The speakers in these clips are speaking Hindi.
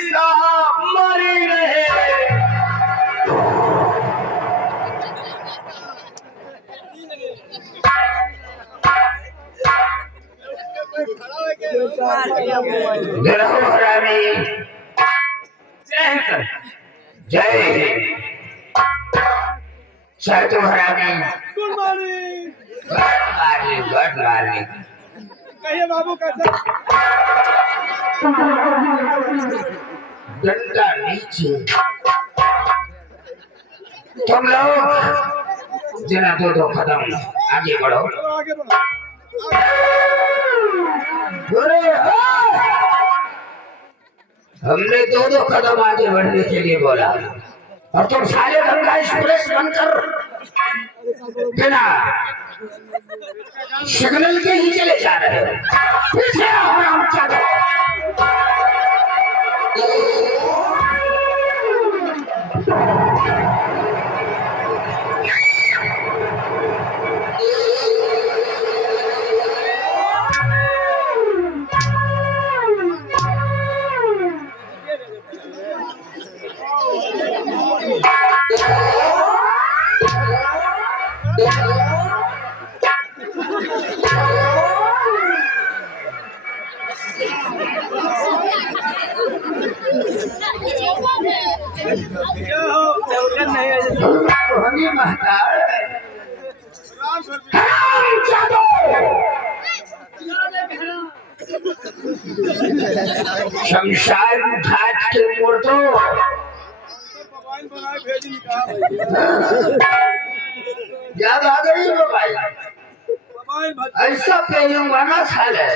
साहब मरी रहे। जय जय तुम्हारा गुड मॉर्निंग। Good morning. कहिए बाबू कैसे? डंडा नीचे। तुम लोग जरा दो कदम आगे बढ़ो। आगे बढ़ो। हमने दो कदम आगे बढ़ने के लिए बोला और तुम सारे गंगा एक्सप्रेस बनकर बिना सिग्नल के ही चले जा रहे हो। पीछे आओ हम चलो। शमशान घाट के मुर्दों याद आ गई मोबाइल। ऐसा पहलूंगा ना साले,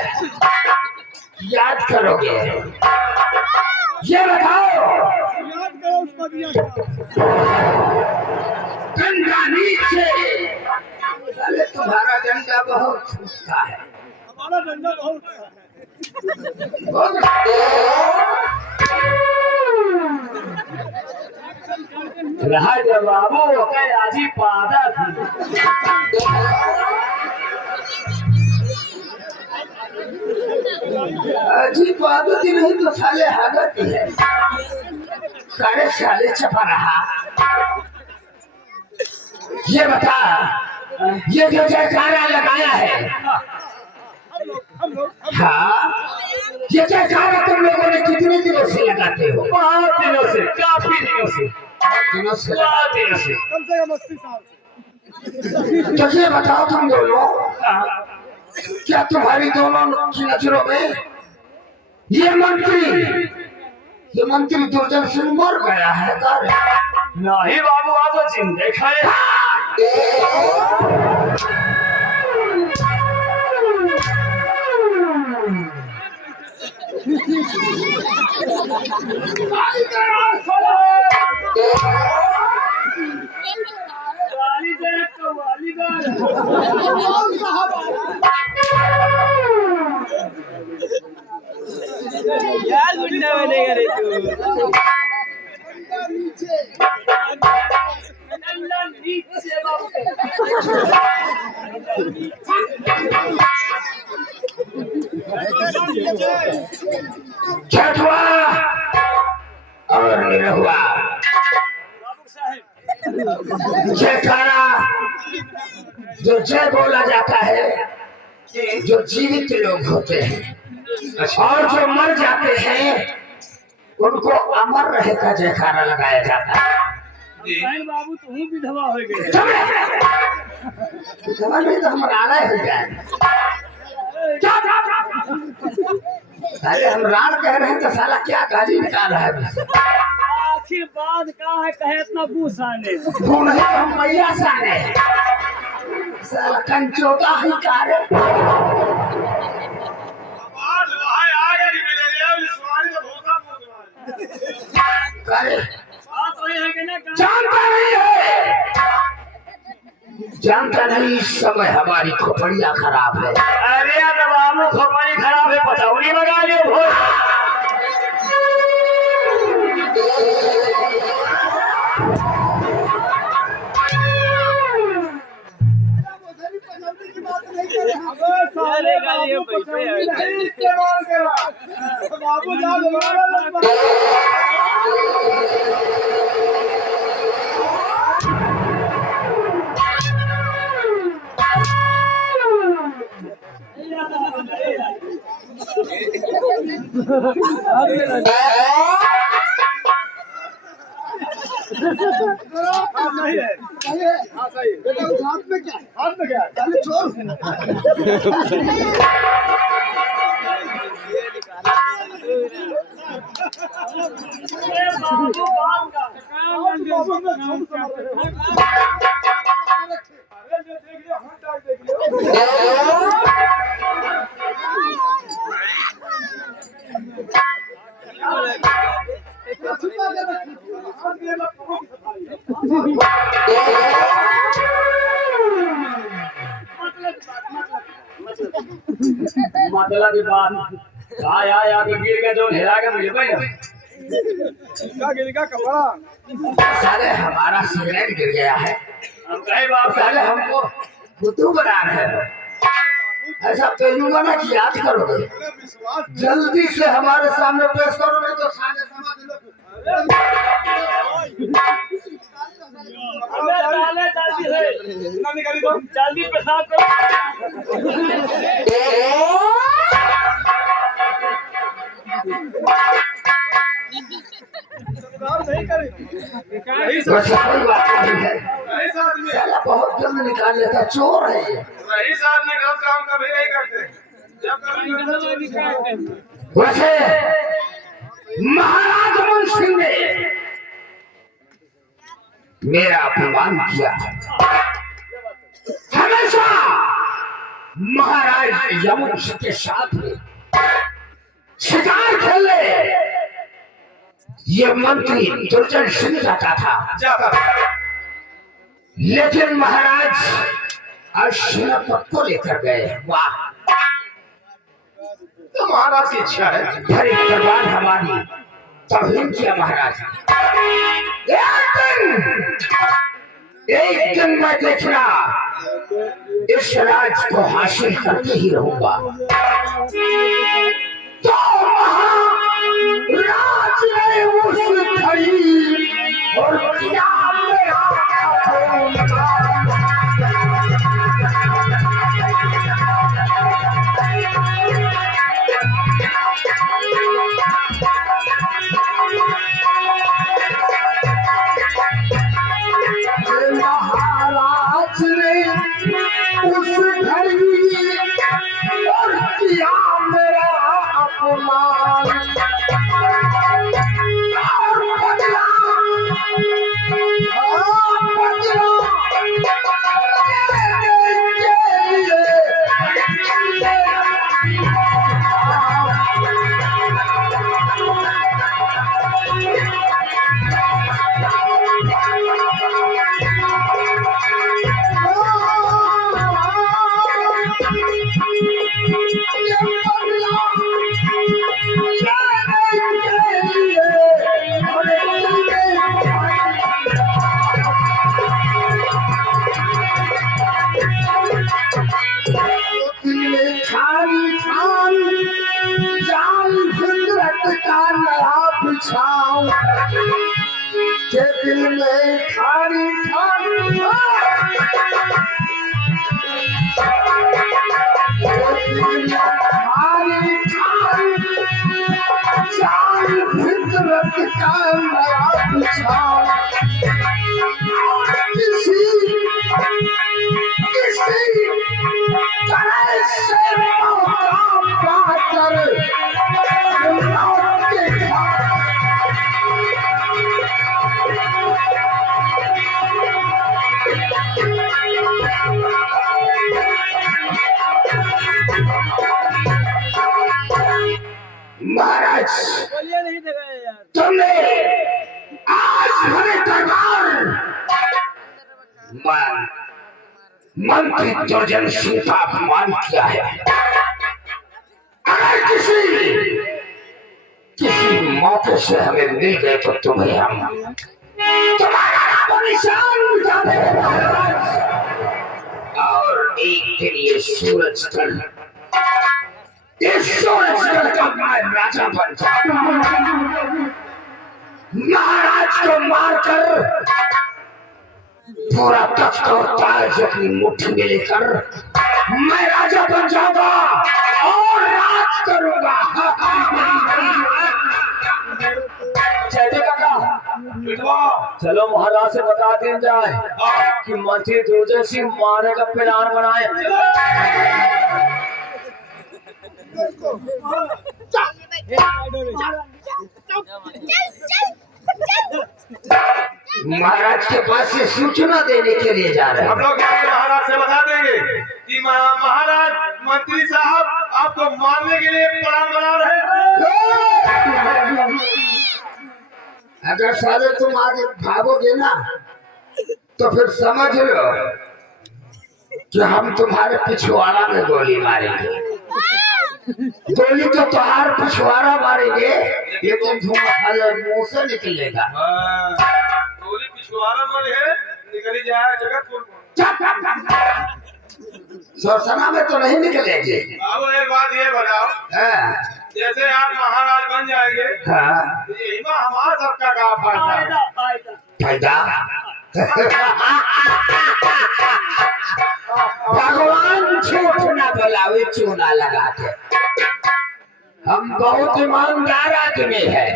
याद करोगे। ये बताओ डंडा नीचे। साले तुम्हारा डंडा बहुत छूटता है। हमारा डंडा बहुत रहा जवाबो आजी पादा थी। अजी पादा थी नहीं तो साले हागत है। सारे साले छपा रहा। ये बता, ये जो जयकारा लगाया है, हाँ, ये जयकारा तुम लोगों ने कितने दिनों से लगाते हो? बहुत दिनों से, काफी दिनों से। दिनों से, कम से कम 80 साल से। तो ये बताओ तुम दोनों, क्या तुम्हारी दोनों की नजरों में ये मंत्री दुर्जन सिंह मर गया है? नहीं बाबू, आप तो जिंदे खड़े। यार गुंडा बनेगा रे तू। छठवा और निरहुआ जयकारा जो जय बोला जाता है, जो जीवित लोग होते हैं और जो मर जाते हैं उनको अमर रहे का जयकारा लगाया जाता है। बाबू तुम विधवा हो गए। विधवा नहीं तो हम राणा हो जाए। अरे हम राण कह रहे हैं तो साला क्या गाली निकाल रहा है? आखिर बात का है, कहे इतना बूसाने वो नहीं, हम मैया साने साला कंचोटा ही कारे। जानता नहीं इस समय हमारी खोपड़ियाँ खराब है। अरे बाबू खोपड़ी खराब है, पचौड़ी लगा लियो। बाबू हाँ सही है हाँ सही है बेटा उस हाथ में क्या है पहले चोर मतलब की बात आया तो गिर के जो हिला के मुझे भाई गिरेगा कपड़ा साले हमारा सिगरेट गिर गया है हम कई बार साले हमको बुद्धू बना है ऐसा पेलूंगा ना कि याद करोगे विश्वास जल्दी से हमारे सामने पेश करोगे तो साले समझ लो जल्दी पेशाब करो नहीं करेगा वैसे कोई बात नहीं है रईस आदमी साला बहुत जल्द निकाल लेता चोर है ये रईस आदमी गलत काम कभी नहीं करते जब कभी वैसे महाराज मन सिंह ने मेरा अपमान किया हमेशा महाराज यमुना के साथ में शिकार खेलने ये मंत्री दुर्जन सिंह जाता था लेकिन महाराज अश्वपत को लेकर गए वाह तो महाराज की इच्छा है हर एक दरबार हमारी तौहीन किया महाराज एक दिन मैं देखना इस राज को हासिल करके ही रहूंगा तो राज ने उस घड़ी और किया मेरा महाराज ने उस घड़ी और किया मेरा अपमान और बदला के दिल में खारी फितरत का नया बिछाओ किसी तरह से मौका पाकर लौट के महाराज बोलिए नहीं देगा यार तुमने आज हमारे दरबार मंत्री दुर्जन सिंह का अपमान किया है अगर किसी मौके से हमें मिल गए तो तुम्हें हम तुम्हारा नाम निशान मिटा देंगे महाराज और एक दिन ये सूरज कल इस सूरज का मैं राजा बन जाऊंगा महाराज को मारकर पूरा तख्त और ताज अपनी मुट्ठी में लेकर मैं राजा बन जाऊंगा और राज करूंगा। चैते काका, चलो महाराज से बता दें जाए कि मंत्री दुर्जय सिंह मारे का प्लान बनाए। महाराज के पास से सूचना देने के लिए जा रहे हम हैं। लोग जाके महाराज से बता देंगे कि महाराज मंत्री साहब आपको मारने के लिए प्लान बना रहे हैं। अगर साले तुम आगे भागोगे ना तो फिर समझ लो कि हम तुम्हारे पिछवाड़ा में गोली मारेंगे। गोली तो तुम्हारे पिछवाड़ा मारेंगे, लेकिन तुम्हारे मुंह से निकलेगा। गोली पिछवाड़ा में है, निकली जाए जगतपुर। सोचना में तो नहीं निकलेंगे। अब एक बात ये बताओ, हाँ, जैसे आप महाराज बन जाएंगे, हाँ, यही में हमारा सबका क्या फायदा है? फायदा भगवान झूठ न बोलावे चूना लगा के। हम बहुत ईमानदार आदमी है।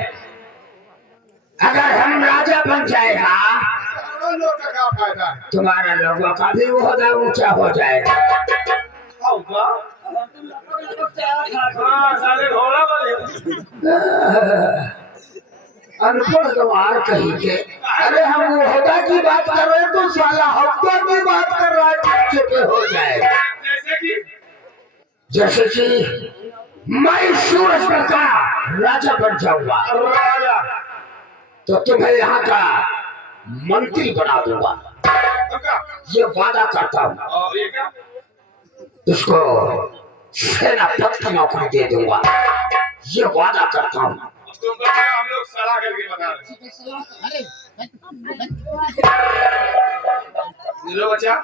अगर हम राजा बन जाएगा लोग का क्या फायदा है? तुम्हारा लोगों का भी ओहदा ऊंचा हो जाएगा। होगा? हाँ, साले घोड़ा बने। अनपढ़ गंवार कहीं के, अरे हम ओहदा की बात कर रहे हैं तो साला हफ्ता की बात कर रहा है, चुप हो जाएगा। जैसे कि मैं सूरज का राजा बन जाऊंगा राजा तो तुम्हें यहाँ का मंत्री बना दूंगा, ये वादा करता हूँ। और ये क्या? इसको सेनापति की नौकरी दे दूंगा, ये वादा करता हूँ। तुम कहते हो, हम लोग सलाह करके बता रहे हैं। नीलो बच्चा,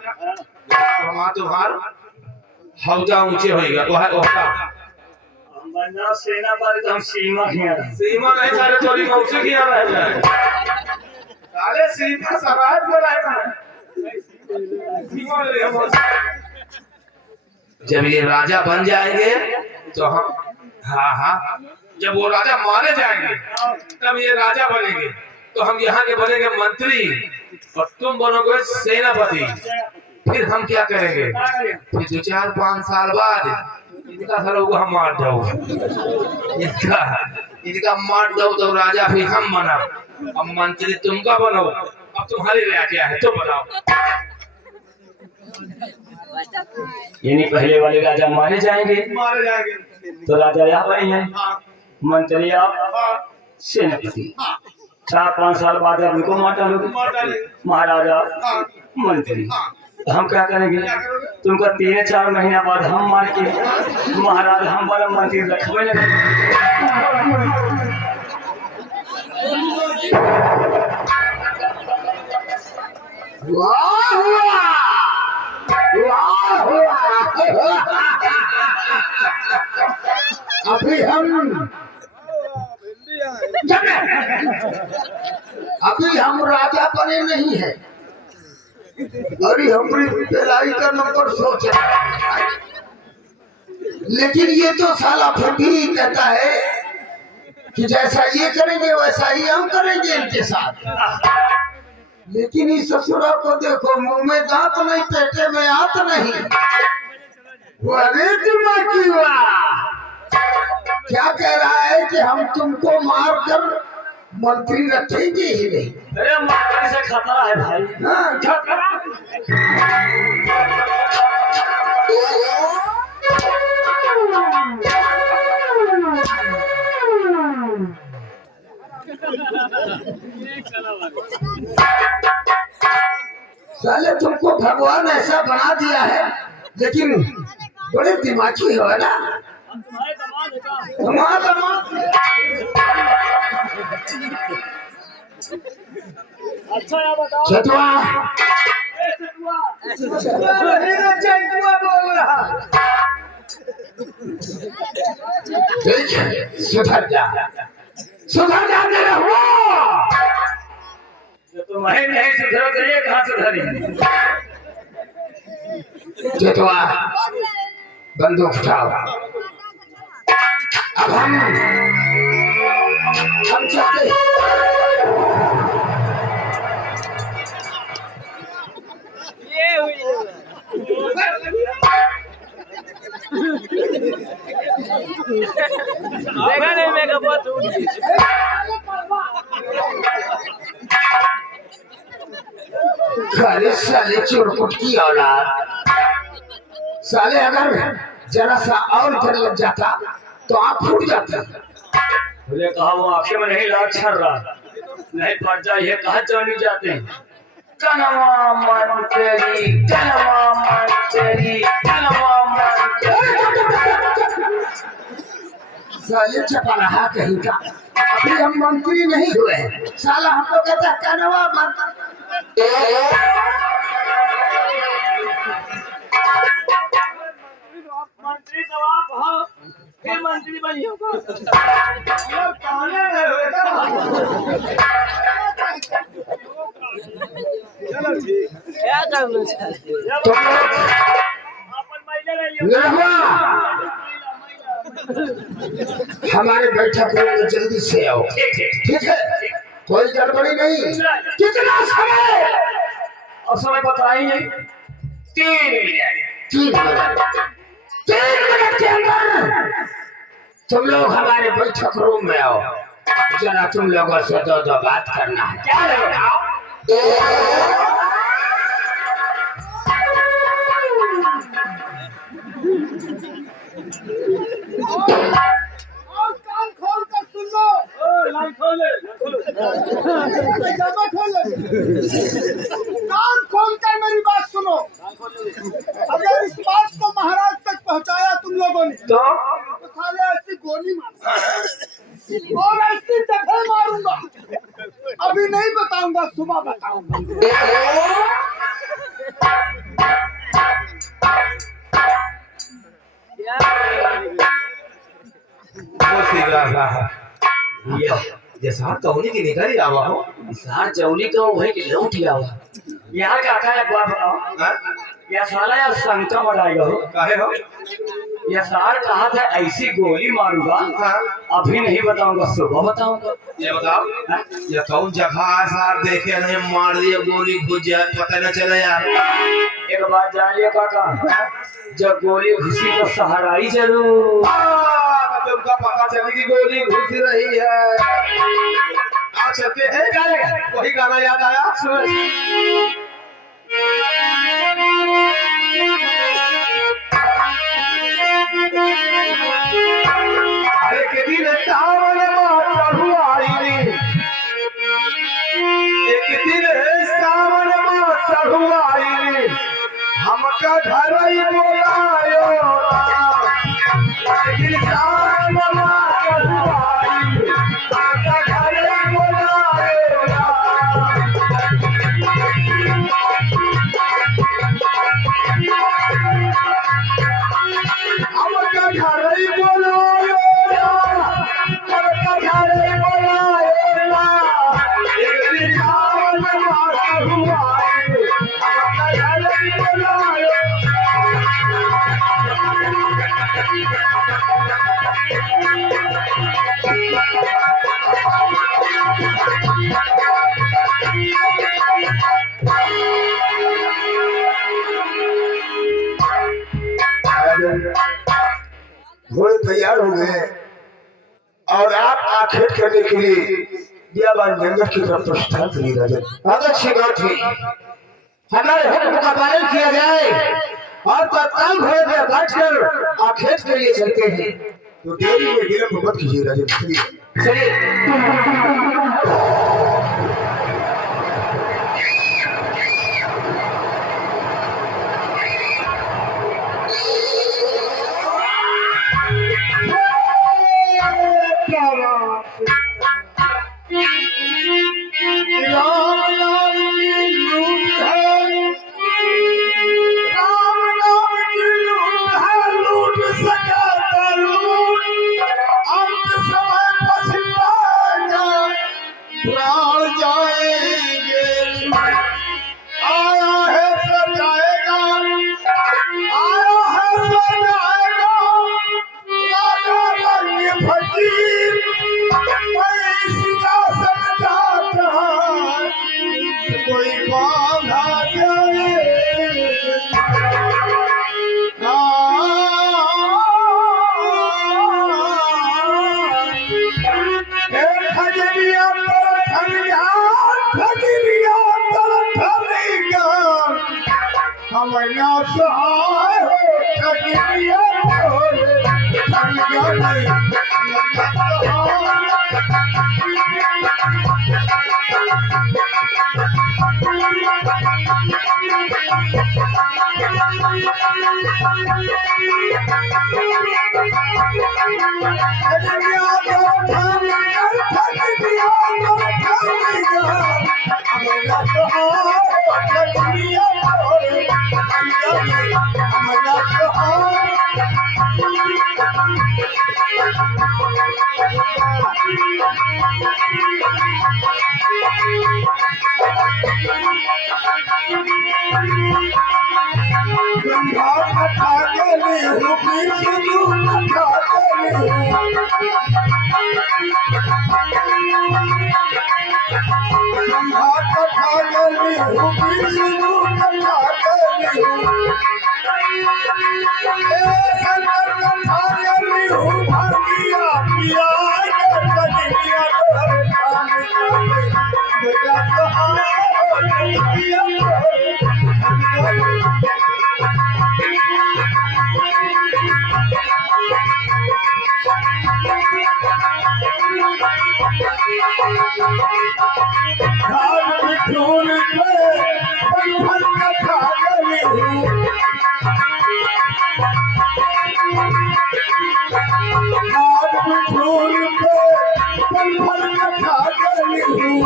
वहाँ तुम्हार हौदा ऊंचे होएगा, वहाँ बंदा सेना पर तो हम सीमा खिया सीमा नहीं, साले थोड़ी मौसी किया रहे हैं। साले सीमा समाज बोला है। सीमा ले हम। जब ये राजा बन जाएंगे तो हम, हाँ, जब वो राजा मारे जाएंगे तब ये राजा बनेंगे, तो हम यहाँ के बनेंगे मंत्री और तुम बनोगे सेनापति। फिर हम क्या करेंगे? फिर 2-4-5 साल बाद इनका सर को हम मार दो, इनका मार दो तो राजा फिर हम बना। अब मंत्री तुमका बनो, अब तुम्हारी राय क्या है तो बताओ। यानी पहले वाले राजा मारे जाएंगे मारे जाएंगे। तो राजा यहाँ बनेंगे, हाँ, मंत्री आप हाँ, सेनापति। 4-5 साल बाद आप उनको मार डालोगे, मार डालेंगे। महाराजा हाँ, मंत्री। हाँ, तो हम क्या करेंगे? क्या करोगे? तुमको 3-4 महीना बाद हम मार के महाराज हम वाला मंत्री रखबे लगे। वाह वाह वाह, अभी हम राजा बने नहीं है, अरे हमारी लड़ाई का नंबर सोच रहा है। लेकिन ये तो साला फिर भी कहता है कि जैसा ये करेंगे वैसा ही हम करेंगे इनके साथ। लेकिन इस ससुरा को देखो, मुंह में दांत नहीं, पेटे में आत नहीं। अरे दिमागी वाह, क्या कह रहा है कि हम तुमको मारकर मंत्री रखेंगे ही नहीं। अरे मंत्री से खतरा है भाई। हाँ, खतरा। साले तुमको भगवान ऐसा बना दिया है, लेकिन बड़े दिमागी हो ना। तुम्हारा दामाद अच्छा यार बताओ। चतुआ बोल रहा देख, सुधर जा मेरा हो। तुम्हें नहीं सुधरो तो ये कहाँ सुधरी? चतुआ बंदूक उठाओ। अब हम चलते ये हुई देखा नहीं मैं कब बहुत उड़ गई साले साले चोरकुट की औलाद साले अगर जरा सा और डर लग जाता तो आप फूट जाते। मुझे कहा वो आंखें में नहीं लाग छर रहा नहीं पड़ जाए कहा जानी जाते हैं कनवा मन तेरी कनवा मन तेरी कनवा मन तेरी। साले चपा रहा कहीं का अभी हम मंत्री नहीं हुए हैं साला हमको कहता है कनवा मत मंत्री तो आप हो फिर मंत्री बनी होगा क्या कर लो तुम हमारे बैठक में जल्दी से आओ ठीक है कोई गड़बड़ी नहीं। कितना समय और समय बताइए 3 मिनट 3 मिनट के अंदर तुम लोग हमारे बैठक रूम में आओ जरा तुम लोगों से दो बात करना है। क्या और कान खोल कर सुन लो। लाइन खोले कान खोल कर मेरी बात सुनो। अगर इस बात को महाराज तक पहुंचाया तुम लोगों ने तो साले ऐसी गोली मारूंगा और ऐसी जगह मारूंगा अभी नहीं बताऊंगा सुबह बताऊंगा। जैसा तौनी की निकल आवा हो सार चौली तो वही के लौट गया हुआ यहाँ काका एक बात बताओ या साला या शंका बढ़ाएगा हो काहे हो या सार कहा था ऐसी गोली मारूंगा अभी नहीं बताऊंगा सुबह बताऊंगा। ये बताओ ये कौन जगह सार देखे नहीं मार दिया गोली घुस जाए पता न चले यार। एक बात जानिए काका जब गोली घुसी तो सहाराई जरूर तुमका पता चली कि गोली घुस रही है। आ चलते हैं वही गाना याद आया अरे के दिन सावन माता हुआई एक दिन सावन माता हुआई हमका घर ही बोलायो एक दिन सावन माता हुआई हमका घर ही बोलायो हमका घर ही बोलायो हमका घर ही बोलायो एक दिन सावन माता हुआई हमका घर ही बोलायो घोड़े तैयार हो गए और आप आखेट करने के लिए बियाबान जंगल की तरफ प्रस्थान करिए राजन। बहुत अच्छी बात हुई हमारे हुक्म का पालन किया जाए और तत्काल घोड़े पर बैठकर आखेट के लिए चलते हैं तो देरी में विलंब मत कीजिए राजन। चलिए अमना सहाय हो ठगिया तोरे ठग जाए अमना सहाय गंगा कथा गली हूँ विष्णु कथा गली हूँ गंगा कथा गली हूँ विष्णु कथा गली हूँ शंकर कथा गली हूँ भगिया पिया कन्हैया तोहरे खाने मेरा सहाय पिया ढूंढ के बंधन कथा गली हूँ ढूंढ के बंधन कथा गली हूँ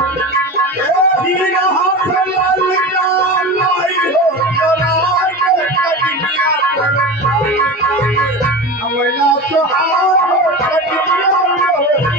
हीरा हाथ ललका लाई हो जरा के कन्हैया तोरे अमना सहाय हो ठगिया तोरे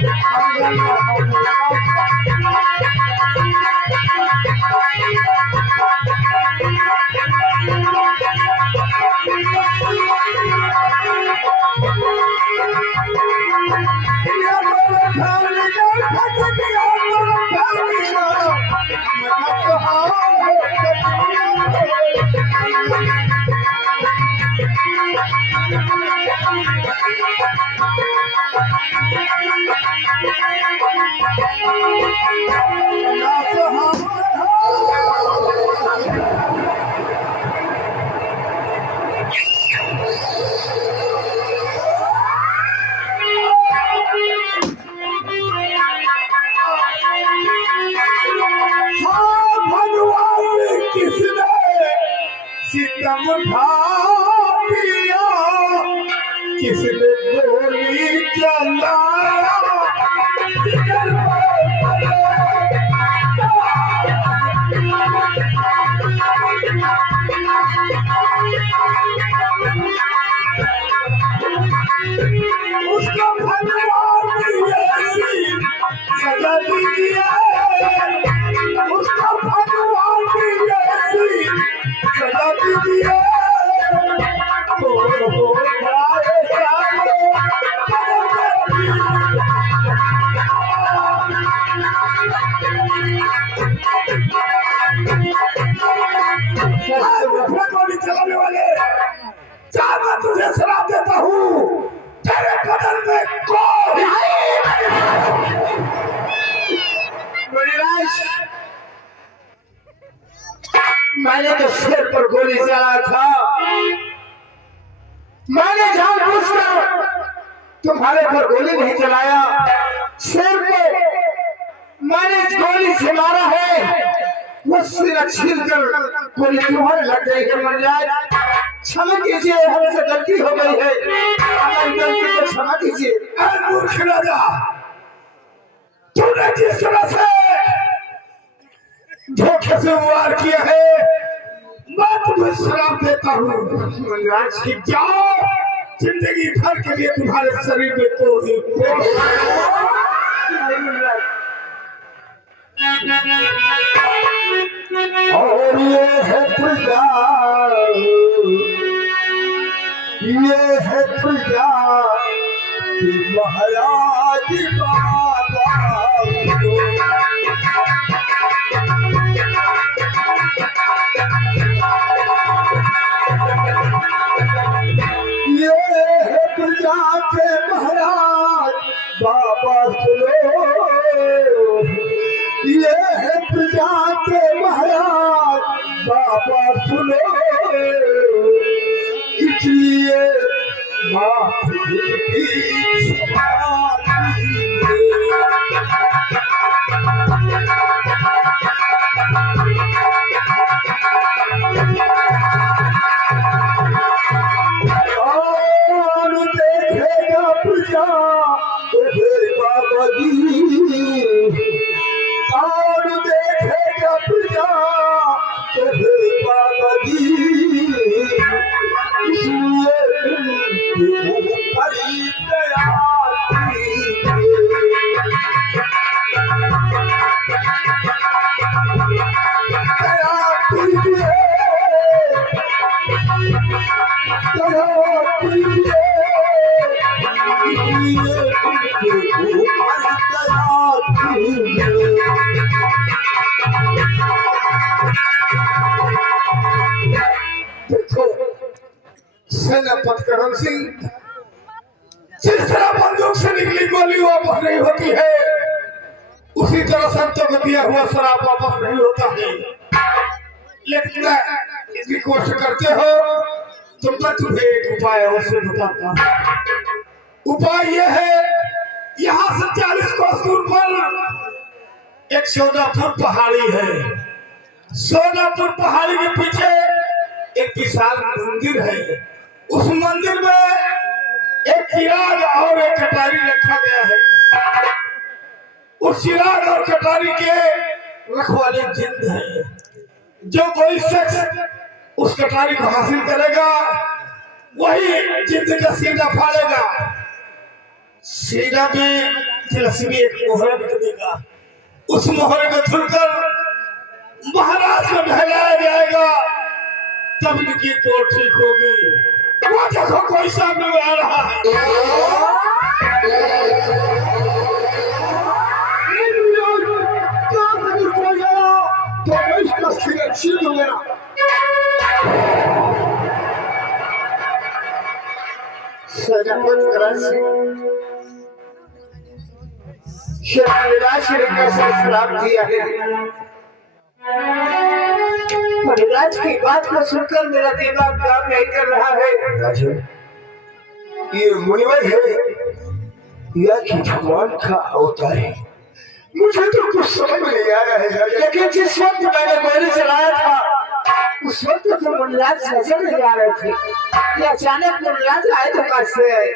सितम ढालिया किसने गोली चलाया उसका भगवान सजा दीजिए उसका भगवान सजा दीजिए हो जाए गोली चलाने वाले चार मैं तुझे शराब देता हूँ तेरे बदल में कोई मैंने तो सिर पर गोली चला था मैंने जानबूझकर तुम्हारे पर गोली नहीं चलाया सिर पे मैंने गोली से मारा है वो सिर छील कर गोली तुम्हारे लग गई है मर जाए क्षमा कीजिए हमसे गलती हो गई है हमारी गलती को क्षमा कीजिए मूर्ख राजा तूने जिस तरह से धोखे से वार किया है मैं तुम्हें शराब देता हूँ कि जाओ जिंदगी भर के लिए तुम्हारे शरीर में कोई और ये है प्रजा कि महाराज बाबा ये है प्रजा के महाराज बाबा सुनो ये है प्रजा के महाराज बाबा सुनो माथ की सवारी और देखेगा प्रजा तुझे बाबा जी और देखेगा प्रजा तुझे बाबा जी इसलिए इनके ऊपर दया कीजिए देखो सेनापति करण सिंह जिस तरह बंदूक से निकली गोली वापस नहीं होती है उसी तरह संतों को दिया हुआ शराब वापस नहीं होता है। लेकिन इसकी कोशिश करते हो तो मैं तुम्हें एक उपाय अवश्य बताता हूँ। उपाय यह है यहाँ से 40 कोस दूर पर एक सोनापुर पहाड़ी है। सोनापुर पहाड़ी के पीछे एक विशाल मंदिर है। उस मंदिर में एक चिराग और एक कटारी रखा गया है। उस चिराग और कटारी के रखवाले जिंद है। जो कोई शख्स उस कटारी को हासिल करेगा वही जिंद का सीना फाड़ेगा। सीना में तिलस्मी एक मोहरा लिख देगा। उस मोहरे को धुलकर महाराज को ढहलाया जाएगा तब इनकी कोट ठीक होगी। वो देखो कोई सामने में आ रहा है। तो मैं इसका सिर छीन लूंगा। दिया है परिराज की बात को सुनकर मेरा दिमाग काम नहीं कर रहा है। राजू ये मुनिवर है या कि भगवान का अवतार है मुझे तो कुछ समझ में नहीं आ रहा है। लेकिन जिस वक्त मैंने गोली चलाया था उस वक्त तो मुनिराज नजर नहीं आ रहे थे। ये अचानक मुनिराज आए तो कैसे आए?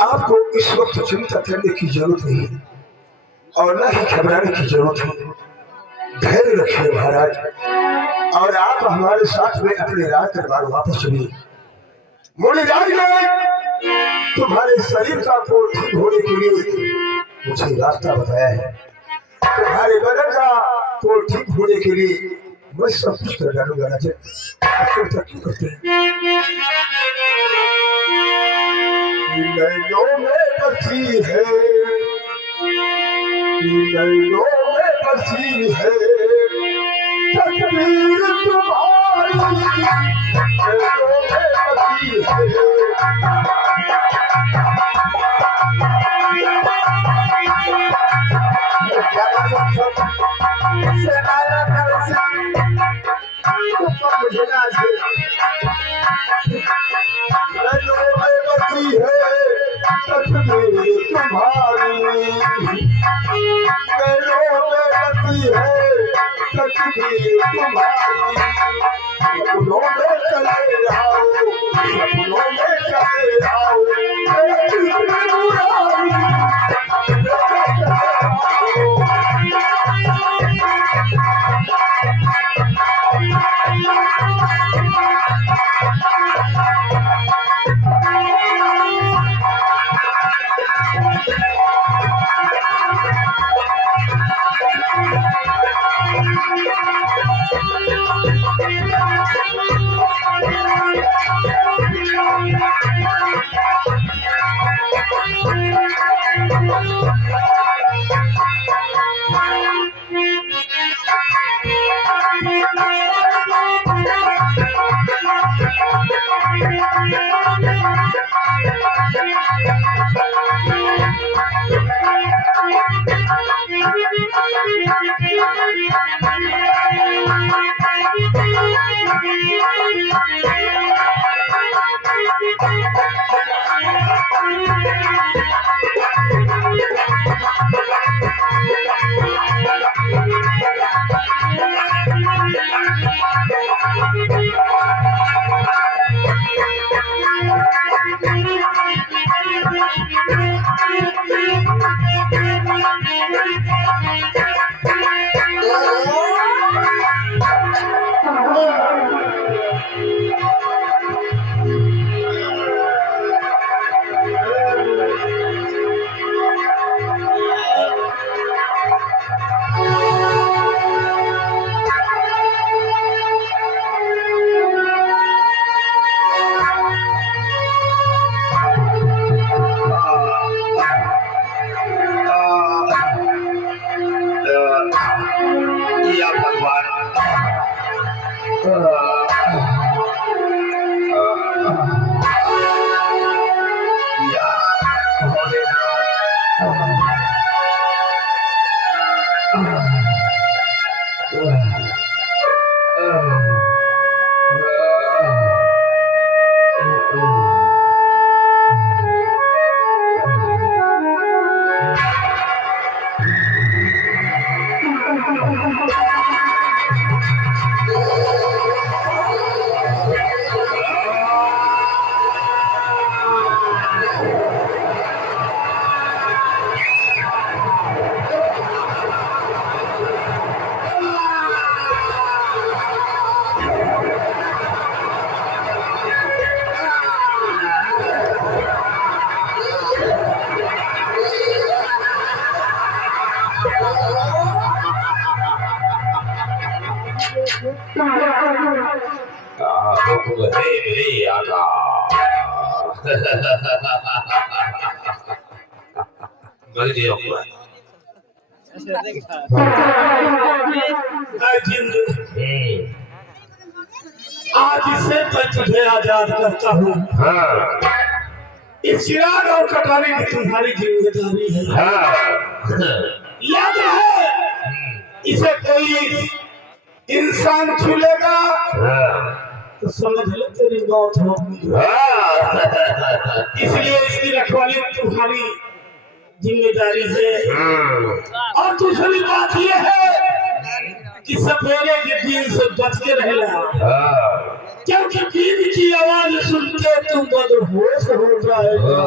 आपको इस वक्त चिंता करने की जरूरत नहीं और न ही घबराने की जरूरत है। धैर्य रखिए महाराज और आप हमारे साथ में अपने राज दरबार वापस चलिए। मुनिराज ने तुम्हारे शरीर का कोड़ ठीक होने के लिए मुझे रास्ता बताया है। तुम्हारे बदन का कोड़ ठीक होने के लिए मैं सब कुछ कर डालूंगा। राजा आप क्यों करते हैं? नैनों में बसी है नैनों में बसी है तकदीर तुम्हारी नैनों में बसी है। या भगवान या मेरे आका गल दिया हुआ आज इसे मैं तुझे आजाद करता हूँ। इस चिराग और कटाने की तुम्हारी जिम्मेदारी है। याद रहे, इसे कोई इंसान छूलेगा तो समझ लो तेरी मौत होगी। इसलिए इसकी रखवाली तुम्हारी जिम्मेदारी है। और दूसरी बात यह है कि सपेरे के दिन से बच के रहना, क्योंकि बीवी की आवाज सुनते तुम बदहोश हो जाएगा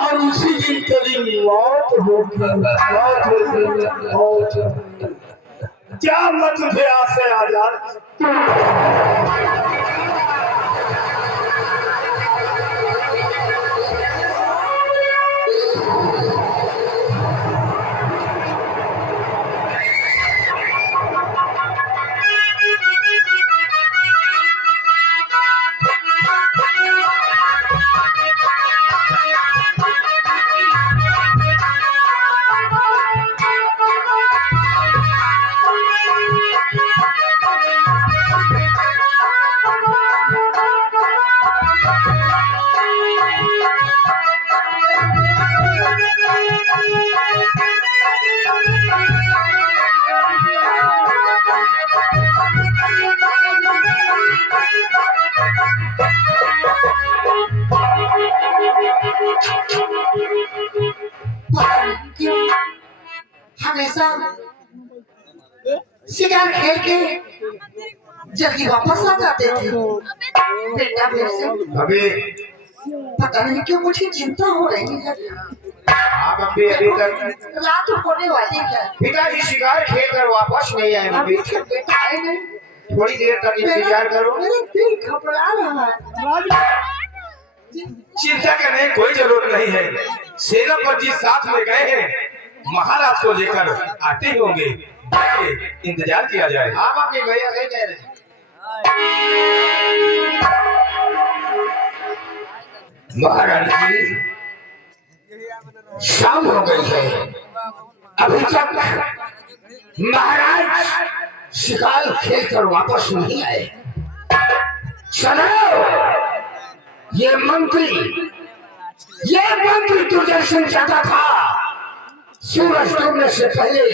और उसी दिन तेरी मौत होगी। क्या मैं तुझे आज से आजाद हमेशा शिकार खेल के जल्दी वापस आ जाते थे। बेटा फिर से अभी पता नहीं क्यों मुझे चिंता हो रही है। आप अभी तक रात होने वाली है। पिताजी शिकार खेल कर वापस नहीं आए। अभी बेटा आए नहीं। थोड़ी देर तक इंतजार करो। मेरा दिल घबरा रहा है। चिंता करने की कोई जरूरत नहीं है। सेनापति जी साथ में गए हैं, महाराज को लेकर आते होंगे। इंतजार किया जाए। आप आपके भैया नहीं कह रहे। महाराज जी, शाम हो गई है, अभी तक महाराज शिकार खेल कर वापस नहीं आए। चलो, ये मंत्री दुर्दर्शन चाहता था सूरज डूबने से पहले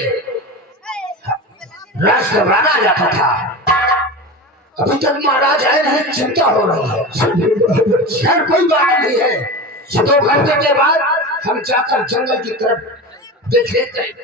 रास्ता बना जाता था। अभी तक महाराज आए नहीं, चिंता हो रही है। खैर कोई बात नहीं है, 2 घंटे के बाद हम जाकर जंगल की तरफ देख लेते हैं।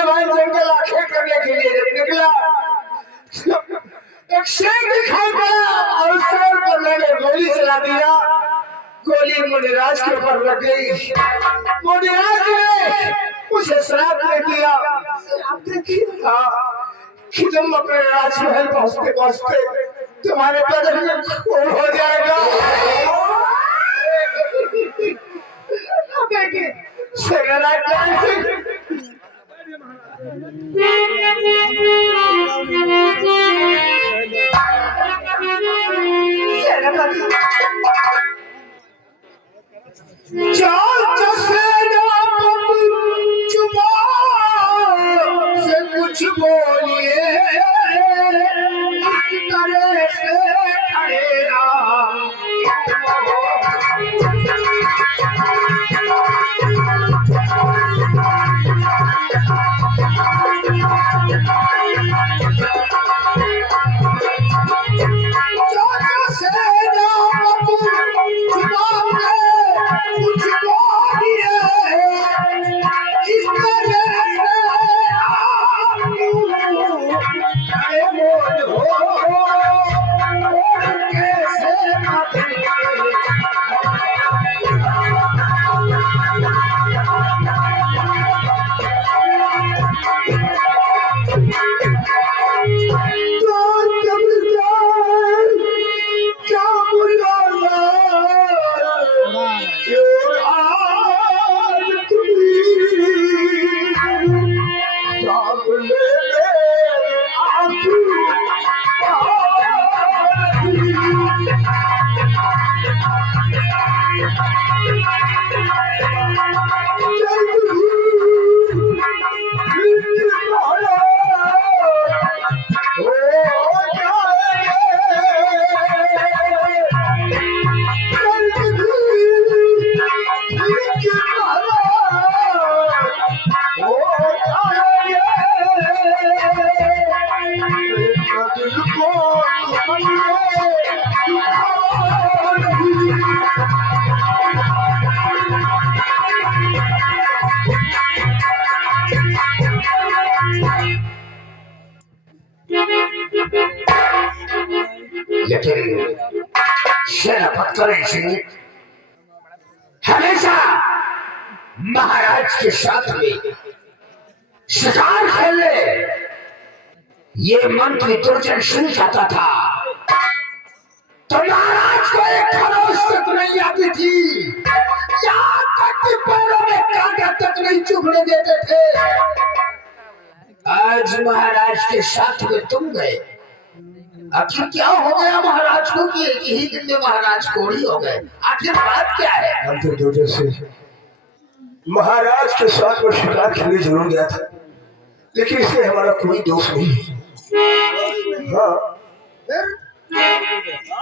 भाई जंगल आखे करने के लिए जब निकला, एक शेर दिखाई पड़ा और शेर पर मैंने गोली चला दिया। गोली मुनिराज के ऊपर लग गई। मुनिराज ने उसे श्राप दे दिया। आप देखिए कि तुम अपने राजमहल पहुंचते पहुंचते तुम्हारे बदन में खून हो जाएगा। कुछ बोलिए तरह से ठहरा लेकिन सेनापत करें सिंह हमेशा महाराज के साथ में शिकार खेले ये मंत्री दुर्जन सिंह चाहता था। तो महाराज को एक खरोश तक नहीं आती थी, यहाँ तक कि पैरों में कांटा तक नहीं चुभने देते थे। आज महाराज के साथ में तुम गए, आखिर क्या हो गया महाराज को कि एक ही दिन में महाराज कोढ़ी हो गए? आखिर बात क्या है? मंत्री दुर्जन सिंह महाराज के साथ में शिकार खेलने जरूर गया था, लेकिन इसमें हमारा कोई दोष नहीं है। हाँ,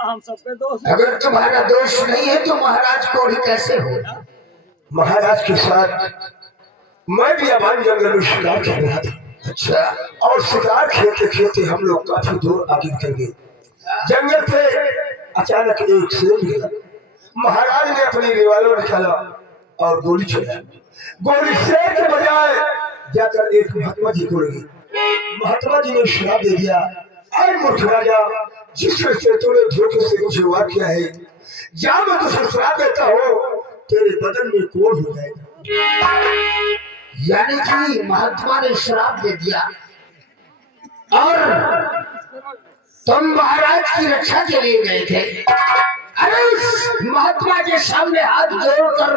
हम सबके दोस्त अगर तुम्हारा दोष नहीं है तो महाराज कोढ़ी कैसे हो? महाराज के साथ मैं भी अबान जंगल में शिकार खेल रहा था। अच्छा, और शिकार खेलते खेलते हम लोग काफी दूर आगे निकल गए। जंगल से अचानक एक शेर निकला। महाराज ने अपनी रिवाल्वर निकाला और गोली चलाई। गोली शेर के बजाय जाकर एक महात्मा जी को लगी। महात्मा जी ने श्राप दे दिया, अरे मूर्ख राजा, जिसमें से तूने धोखे से कुछ हुआ किया है, जहाँ मैं तुझे श्राप देता हूँ तेरे बदन में कोढ़ हो जाएगा। यानी कि महात्मा ने श्राप दे दिया और तुम महाराज की रक्षा के लिए गए थे। अरे उस महात्मा के सामने हाथ जोड़कर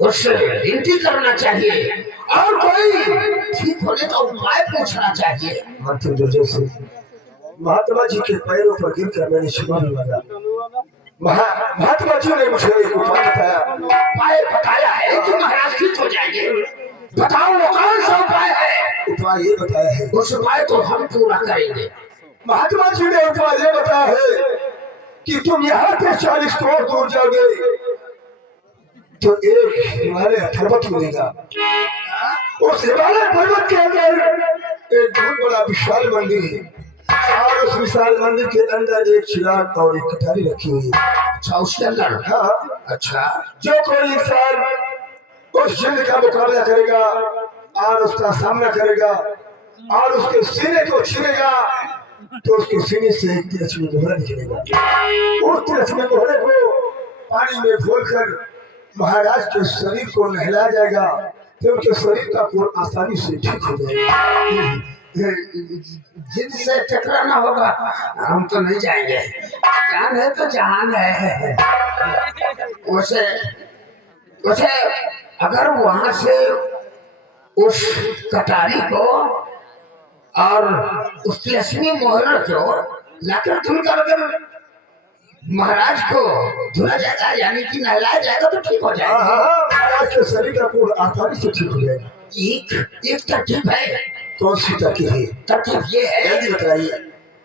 उससे विनती करना चाहिए और कोई ठीक होने का उपाय पूछना चाहिए। मंत्री दुर्जन सिंह महात्मा जी के पैरों पर गिरकर मैंने क्षमा भी मांगा। महात्मा जी ने मुझे एक उपाय बताया। उपाय बताया है कि महाराज ठीक हो जाएंगे? बताओ वो कौन सा उपाय है? उपाय ये बताया है, उस उपाय को हम पूरा करेंगे। महात्मा जी ने उपाय ये बताया है कि तुम यहाँ से 40 कोस दूर जाओगे तो एक हिमालय पर्वत मिलेगा। उस हिमालय पर्वत के अंदर एक बहुत बड़ा विशाल मंदिर है और उस विशाल मंदिर के अंदर एक चिराग और एक कटारी रखी हुई है। अच्छा, उसके अंदर? हाँ। अच्छा, जो कोई इंसान उस जिन्न का मुकाबला करेगा और उसका सामना करेगा और उसके सीने को छीनेगा तो उसके सीने से एक तिरछ में दोहरा निकलेगा। उस तिरछ में दोहरे को पानी में घोलकर महाराज के शरीर को नहलाया जाएगा तो उनके शरीर का कोढ़ आसानी से ठीक हो जाएगा। जिनसे टकराना होगा हम तो नहीं जाएंगे। जान है तो जहान है। उसे अगर वहां से उस कटारी को और उस लक्ष्मी मोहर को लाकर धुलकर अगर महाराज को धुला जाएगा यानी कि नहलाया जाएगा तो ठीक हो जाएगा। महाराज के शरीर का कोढ़ आसानी से ठीक हो जाएगा। एक तरकीब है। कौन सी तरकीब है? तरकीब ये है, जल्दी बताइए।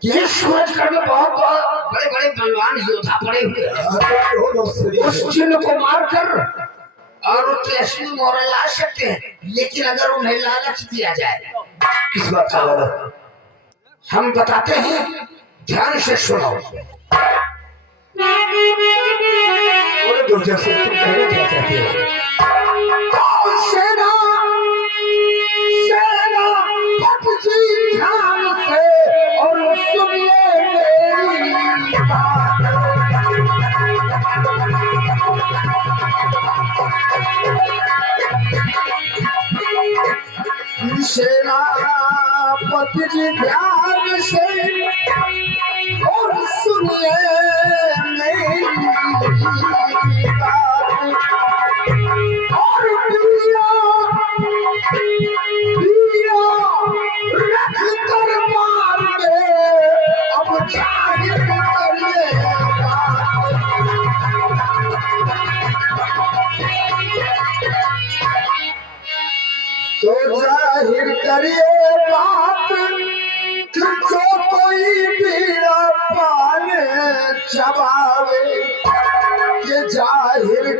ये सूरजगढ़ में बहुत बड़े बड़े बलवान योद्धा पड़े हुए हैं। उस चिन्ह को मारकर और उसकी असली मोहर ला सकते हैं, लेकिन अगर उन्हें लालच दिया जाए। किस बात का लालच? हम बताते हैं, ध्यान से सुनो। दुर्जन सिंह तुम कहना क्या चाहते हो? सेना जी ध्यान से और सुनिए मेरी बात। सेनापति जी ध्यान से और सुनिए मेरी बात। और रख कर मार दे अब जाहिर करिए तो जाहिर करिए बात जो कोई बीड़ा पाने चबावे। ये जाहिर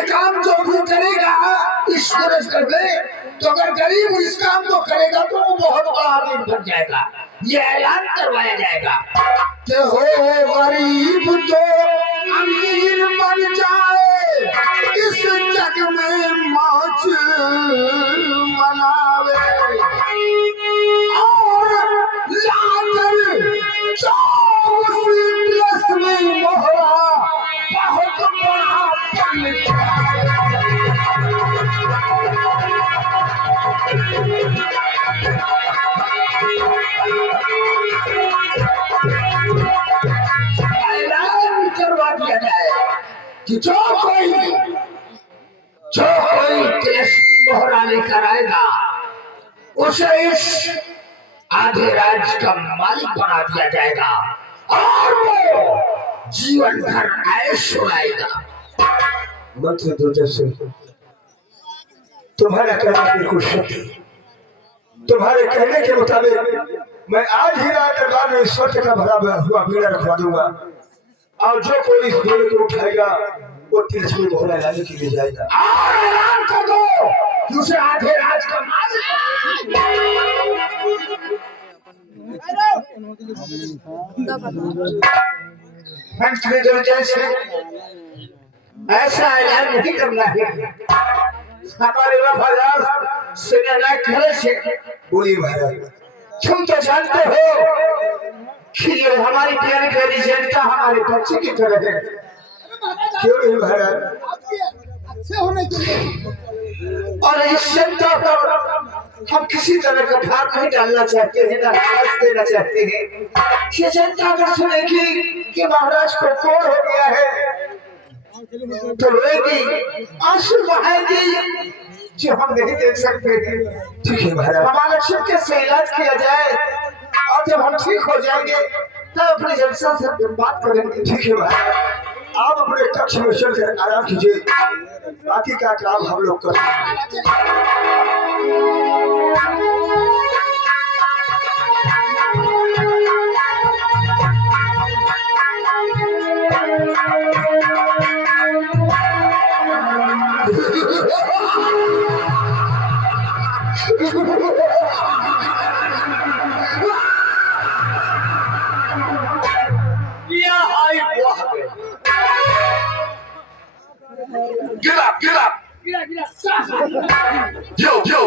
ये काम जो भी करेगा इस तरह कर दे, तो अगर गरीब इस काम को करेगा तो वो बहुत बड़ा आदमी बन जाएगा। ये ऐलान करवाया जाएगा कि हो गरीब तो अमीर बन जाए, इस जग में मौज मनावे, और लाकर 24 में मोहरा बहुत बड़ा बन ऐलान करवा दिया जाए कि जो कोई केस मोहरा लेकर आएगा उसे इस आधे राज्य का मालिक बना दिया जाएगा और वो जीवन भर ऐश उड़ाएगा। मंत्री दूजा सिंह, तुम्हारा कहना बिल्कुल सत्य। तुम्हारे कहने के मुताबिक मैं आज ही रात दरबार में स्वर्ण का भरा हुआ बीड़ा रखवा दूंगा, और जो कोई इस बीड़े को उठाएगा वो तिलस्मी मोहरा लाने के लिए जाएगा। और ऐलान कर दो कि उसे आधे राज का मालिक। मंत्री दूजा सिंह, ऐसा ऐलान नहीं करना है। हमारे वफादार सेनानायक खड़े से बोलिए महाराज। तुम तो जानते हो कि ये हमारी प्यारी प्यारी जनता हमारे बच्चे की तरह है। क्यों नहीं महाराज? अच्छे होने के लिए और इस जनता पर हम किसी तरह का भार नहीं डालना चाहते हैं, ना लालच देना चाहते हैं। ये जनता अगर सुनेगी कि महाराज को कोड़ हो गया है तो रोएगी, आंसू बहाएगी, जो हम नहीं देख सकते हैं। ठीक है महाराज। हमारा शिव से इलाज किया जाए और जब हम ठीक हो जाएंगे तब अपने जलसा से बात करेंगे। ठीक है महाराज, आप अपने कक्ष में चलकर आराम कीजिए, बाकी का काम हम लोग करेंगे। Get up, get up. Yo. Yo.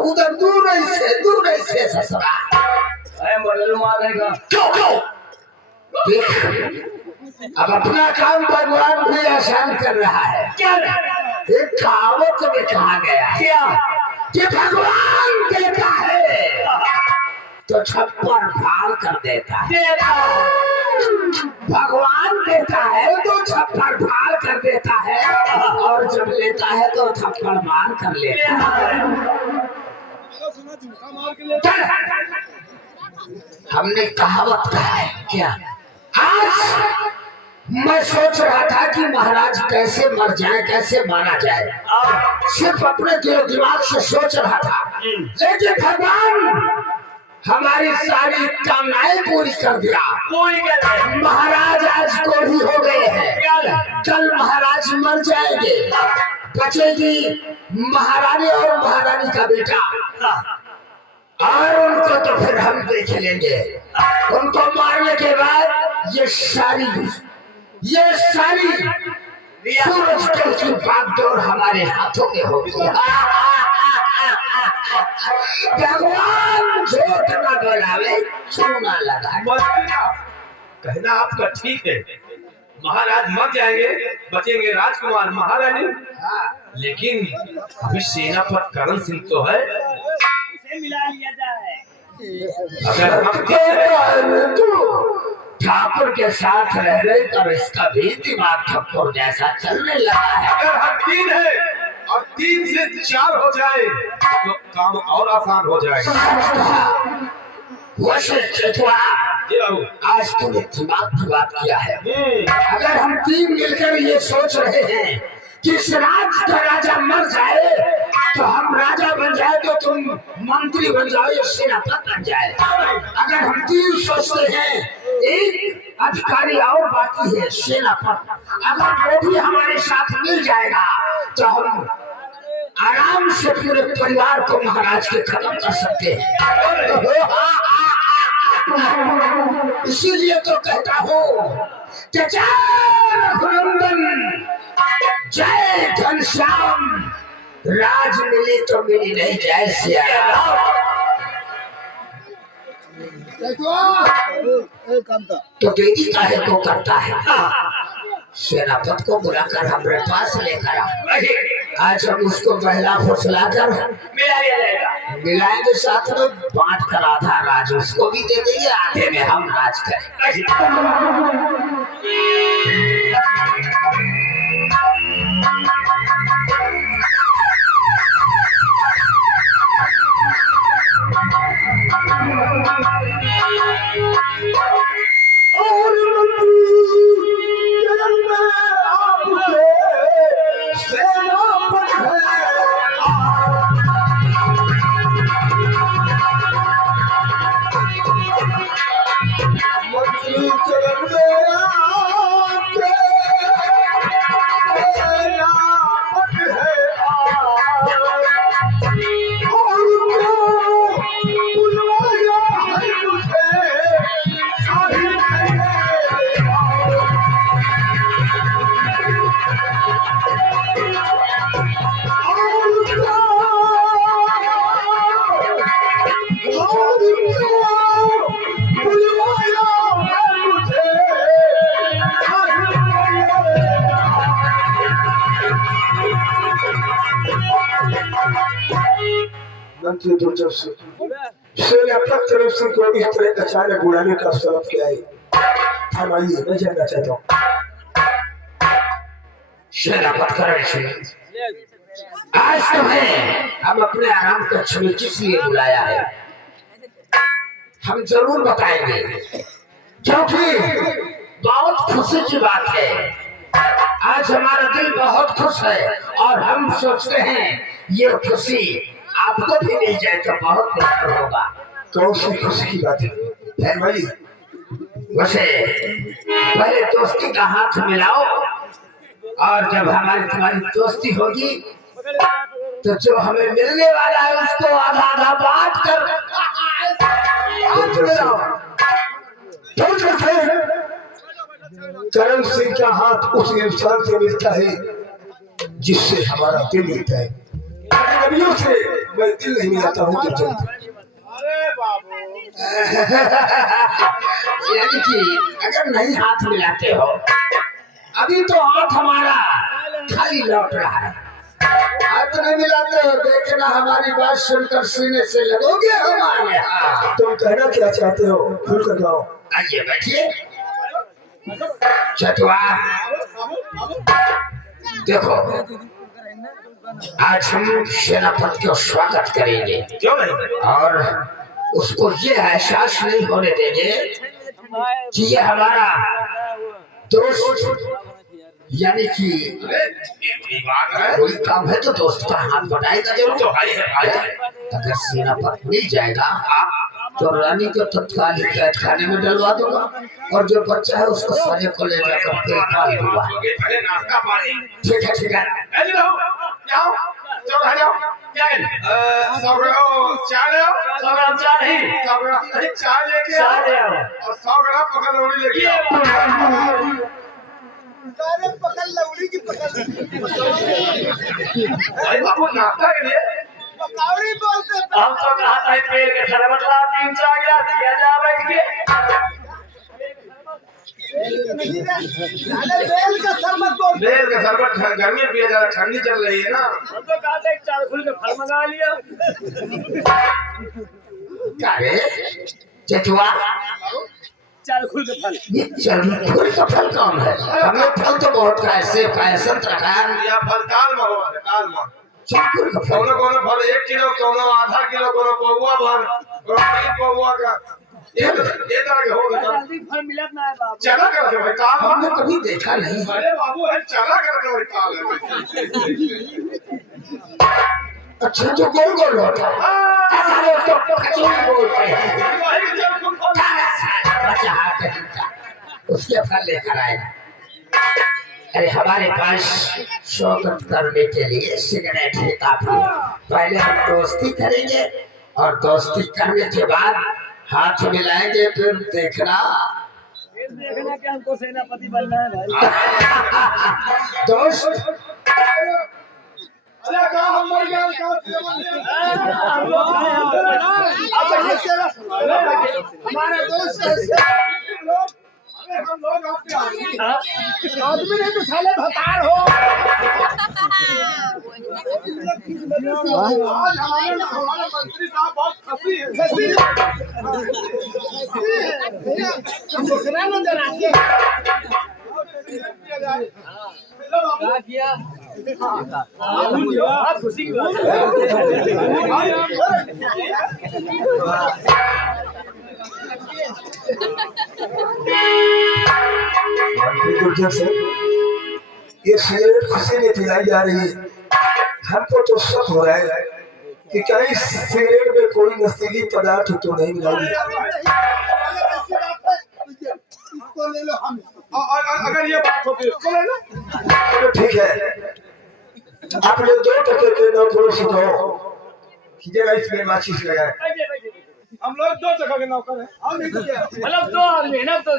उधर दूर ऐसे ससुरा बदल मारेगा। Go. देख, अब अपना काम भगवान भी आसान कर रहा है। क्या एक कहावत में कहा गया है क्या? कि भगवान देता है तो छप्पर फाड़ कर देता है। भगवान देता है तो छप्पर फाड़ कर देता है, और जब लेता है तो थप्पड़ मार कर लेता है। हमने कहावत कहा है क्या? आज मैं सोच रहा था कि महाराज कैसे मर जाए, कैसे मारा जाए, सिर्फ अपने दिल दिमाग से सोच रहा था, लेकिन भगवान हमारी सारी कामनाएं पूरी कर दिया। महाराज आज कोढ़ी हो गए हैं, कल महाराज मर जाएंगे, बचेगी महारानी और महारानी का बेटा, और उनको तो फिर हम देख लेंगे। उनको मारने के बाद ये सारी सूरज के की बागडोर हमारे हाथों में होगी। भगवान झूठ न बोलावे, चूना लगाए। कहना आपका ठीक है, महाराज मर जाएंगे, बचेंगे राजकुमार महारानी। लेकिन अभी सेना पर करण सिंह तो है, मिला लिया जाए। अगर हम ठाकुर के साथ रह रहे पर इसका भी दिमाग ठप्पुर जैसा चलने लगा है। अगर हम तीन है और 3 से 4 हो जाए तो काम और आसान हो जाएगा। वैसे चेतवा, ये बाबू आज तूने दिमाग की बात किया है। अगर हम तीन मिलकर ये सोच रहे हैं कि इस राज्य का राजा मर जाए तो हम राजा बन जाए, तो तुम मंत्री बन जाओ या सेनापति बन जाए। अगर हम तीन सोचते हैं, एक अधिकारी और बाकी है सेनापति, अगर वो भी हमारे साथ मिल जाएगा तो हम आराम से पूरे परिवार को महाराज के खत्म कर सकते हैं। इसीलिए तो कहता हूँ कि जय रघुनंदन, जय घनश्याम, राज मिली तो मिली नहीं, जय सिया राम। तो देरी काहे को करता है? सेनापति को बुलाकर हमारे पास लेकर आ, आज हम उसको महिला फुसला कर मिलाएंगे, साथ में बांट कर आधा राज उसको भी दे देंगे, आधे में हम राज करेंगे। मंत्री दुर्जय से सेनापति तरफ से कोई इस तरह का अचानक बुलाने का सबब क्या है? फरमाइए, मैं जानना चाहता हूँ। सेनापति करण सिंह, आज तुम्हें हम अपने आराम कक्ष में किस लिए बुलाया है हम जरूर बताएंगे, क्योंकि बहुत खुशी की बात है। आज हमारा दिल बहुत खुश है और हम सोचते हैं ये खुशी आपको भी मिल जाए तो बहुत बेहतर होगा। कौन सी खुशी की बात है? फरमाइए। वैसे पहले दोस्ती का हाथ मिलाओ, और जब हमारी तुम्हारी दोस्ती होगी तो जो हमें मिलने वाला है उसको आधा आधा बांट कर करण सिंह का हाथ उस इंसान से मिलता है जिससे हमारा दिल मिलता है। नबियों से मैं दिल नहीं मिलाता हूँ तो चलता। यानी कि अगर नहीं हाथ मिलाते हो, अभी तो हाथ हमारा खाली लौट रहा है, हाथ नहीं मिलाते हो, देखना हमारी बात सुनकर सीने से लगोगे हमारे। हाँ, तुम कहना क्या चाहते हो? खुल कर गाओ। आइए बैठिए। चटवा, देखो आज हम सेनापति का स्वागत करेंगे, क्यों नहीं? और उसको ये एहसास नहीं होने देंगे कि ये हमारा दोस्त, यानी कि बात है, कोई काम है तो दोस्त का हाथ बढ़ाएगा जरूर। तो भाई है, भाई है। अगर सेनापति मिल जाएगा तो रानी को तत्काल ही कैद खाने में डलवा दूंगा, और जो बच्चा है उसको सारे को ले जाकर पेट पाल दूंगा। पहले नाश्ता पानी। ठीक है, ठीक है। ऐसे लो, जाओ, चलो आ जाओ। क्या है? 100 ग्राम चाय ले आओ। 100 ग्राम चाय नहीं, 100 ग्राम नहीं, चाय लेके आओ। चाय ले आओ। और 100 ग्राम पकड़ लौड़ी लेके आओ। अरे पकड़ लौड़ी की पकड़ भाई बाबू नाश्ता के लिए पकौड़ी बोलते हैं। हम तो कहा था पेड़ के शरबत ला 3-4 गिलास दिया जा बैठ के। नहीं रे, अरे बेल का शरबत बोल। बेल का शरबत गर्मी में पिया जा रहा, ठंडी चल रही है ना। हम तो कहा था 4 फूल के फल मंगा लिया। क्या रे चचुआ, चार खुल के फल ये चरखुल का फल कौन है? हमें फल तो बहुत का है, सेब का है, संतरा का है। या फल ताल में हो ताल में चरखुल का फल कोनो कोनो फल 1 किलो कोनो आधा किलो कोनो पौवा भर कोनो 3 पौवा का ये तरह के हो गया। जल्दी फल मिलत ना है बाबू चला कर के भाई ताल हमने में कभी देखा नहीं। अरे बाबू है चला कर के भाई ताल है। अच्छा जो गोल गोल होता है ऐसा लोग तो खजूर बोलते हैं। वही के जब खुद फल बच्चा हाथ में जूता, उसके फल लेकर आए। अरे हमारे पास शौकत करने के लिए सिगरेट है काफी। पहले हम दोस्ती करेंगे और दोस्ती करने के बाद हाथ मिलाएंगे, फिर देखना फिर देखना कि हमको सेनापति बनना है भाई। दोस्त। अरे कहा हम मर गए हम लोग हैं, हम लोग हैं। हमारे दोस्त ऐसे लोग, अरे हम लोग आपके आदमी नहीं तो साले भतार हो। आज हमारे मंत्री साहब बहुत खसी है। हम दूसरा नजर आते क्या किया? बहुत खुशी की बात है। ये सिगरेट खुशी में पिलाई जा रही है। हमको तो शक हो रहा है कि कहीं सिगरेट में कोई नशीली पदार्थ तो नहीं मिलाई। इसको ले लो। हम अगर ये बात होती है इसको ले लो। तो ठीक है, आप लोग 2 टके के नौकरों से कहो कि जरा इसमें माचिस लगाए। हम लोग 2 जगह के नौकर हैं। हम नहीं किया। मतलब दो आदमी है ना, दो